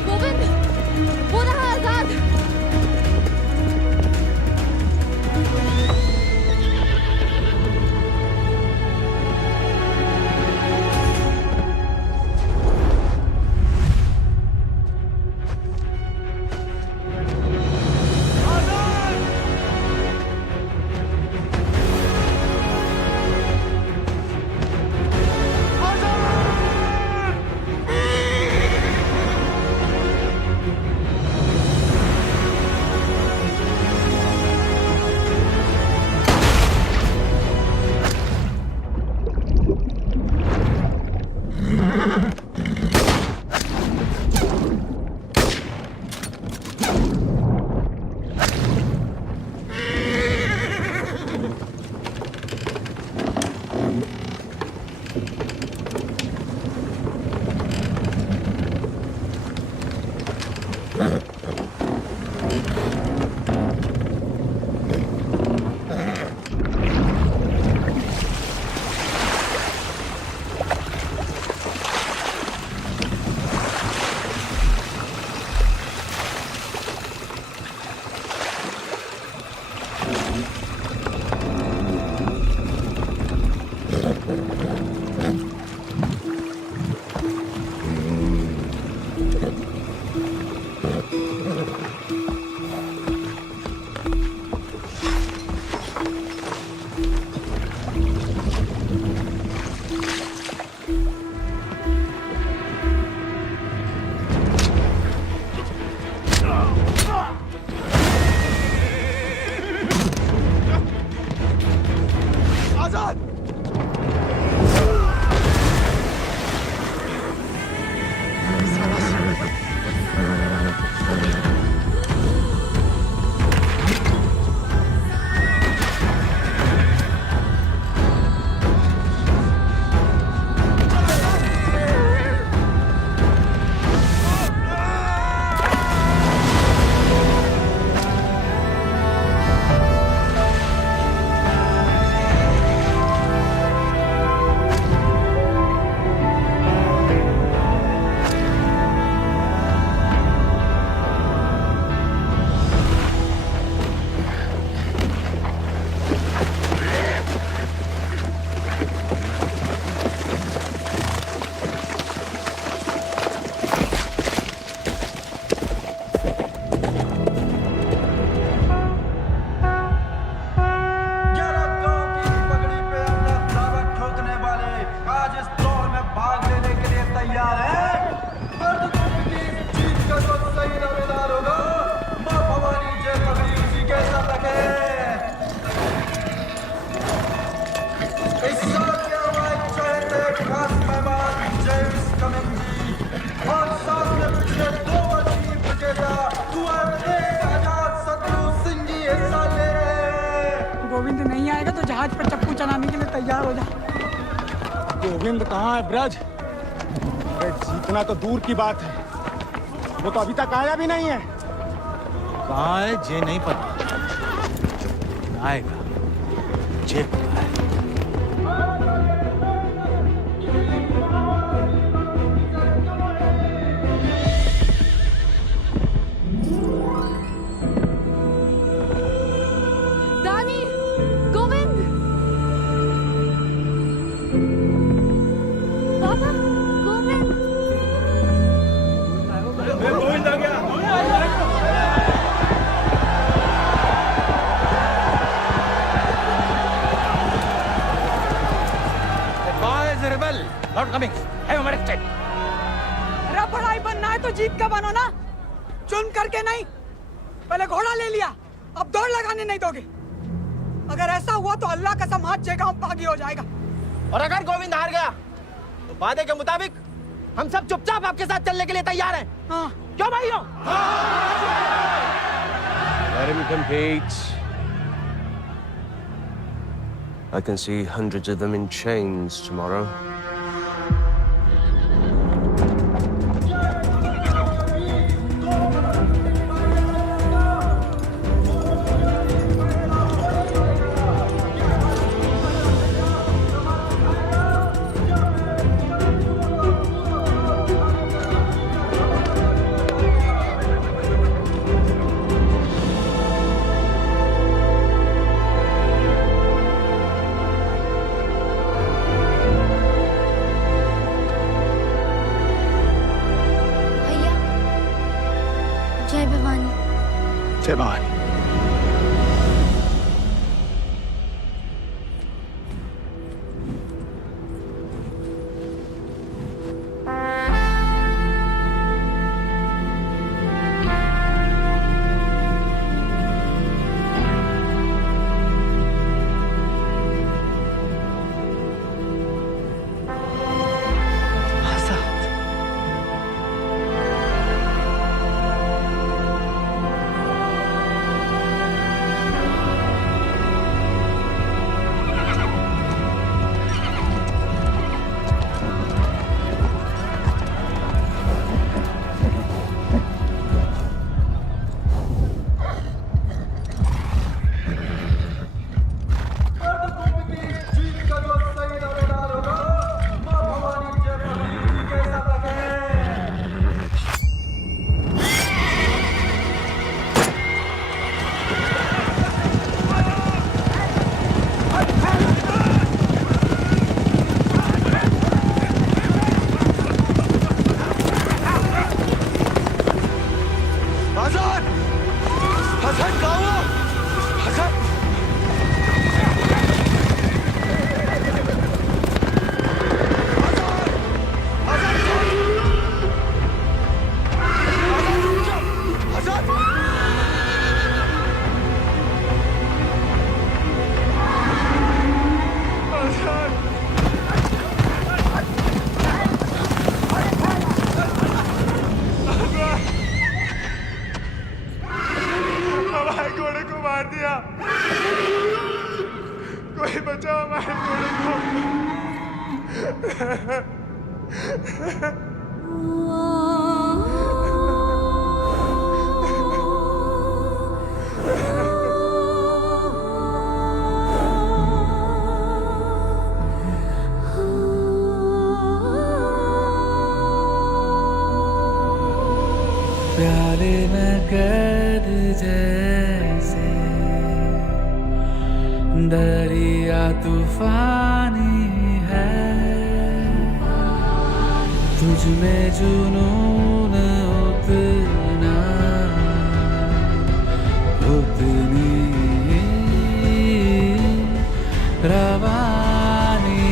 गोविंद वो रहा आजाद। गोविंद नहीं आएगा तो जहाज पर चप्पू चलाने के लिए तैयार हो जा। गोविंद कहाँ है ब्रज? अरे जीतना तो दूर की बात है, वो तो अभी तक आया भी नहीं है। कहाँ है ये नहीं पता, आएगा ये पता है। दानी, गोविंद, पापा, गोविंद, गोविंद आ गया। coming. Have him arrested. अरे बड़ाई बनना है तो जीत का बनो ना, चुन करके नहीं। पहले घोड़ा ले लिया, अब दौड़ लगाने नहीं दोगे। अगर ऐसा हुआ तो अल्लाह कसम हाथ गांव बागी हो जाएगा। और अगर गोविंद हार गया तो वादे के मुताबिक हम सब चुपचाप आपके साथ चलने के लिए तैयार हैं। हाँ। क्यों भाइयों? Let him compete. I can see hundreds of them in chains tomorrow. जय भवानी। जय भवानी। कोई बचाओ हमारे घोड़े को। प्याले में कैद जैसे दरिया तूफानी है, तुझ में जुनून उतना उतनी रवानी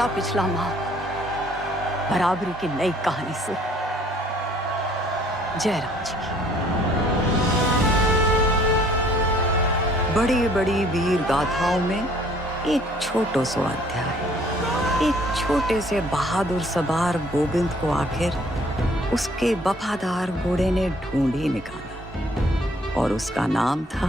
चला पिछला माह बराबरी की नई कहानी से। जयराम जी की बड़ी बड़ी वीर गाथाओं में एक छोटो सो अध्याय, एक छोटे से बहादुर सवार गोविंद को आखिर उसके वफादार घोड़े ने ढूंढ ही निकाला और उसका नाम था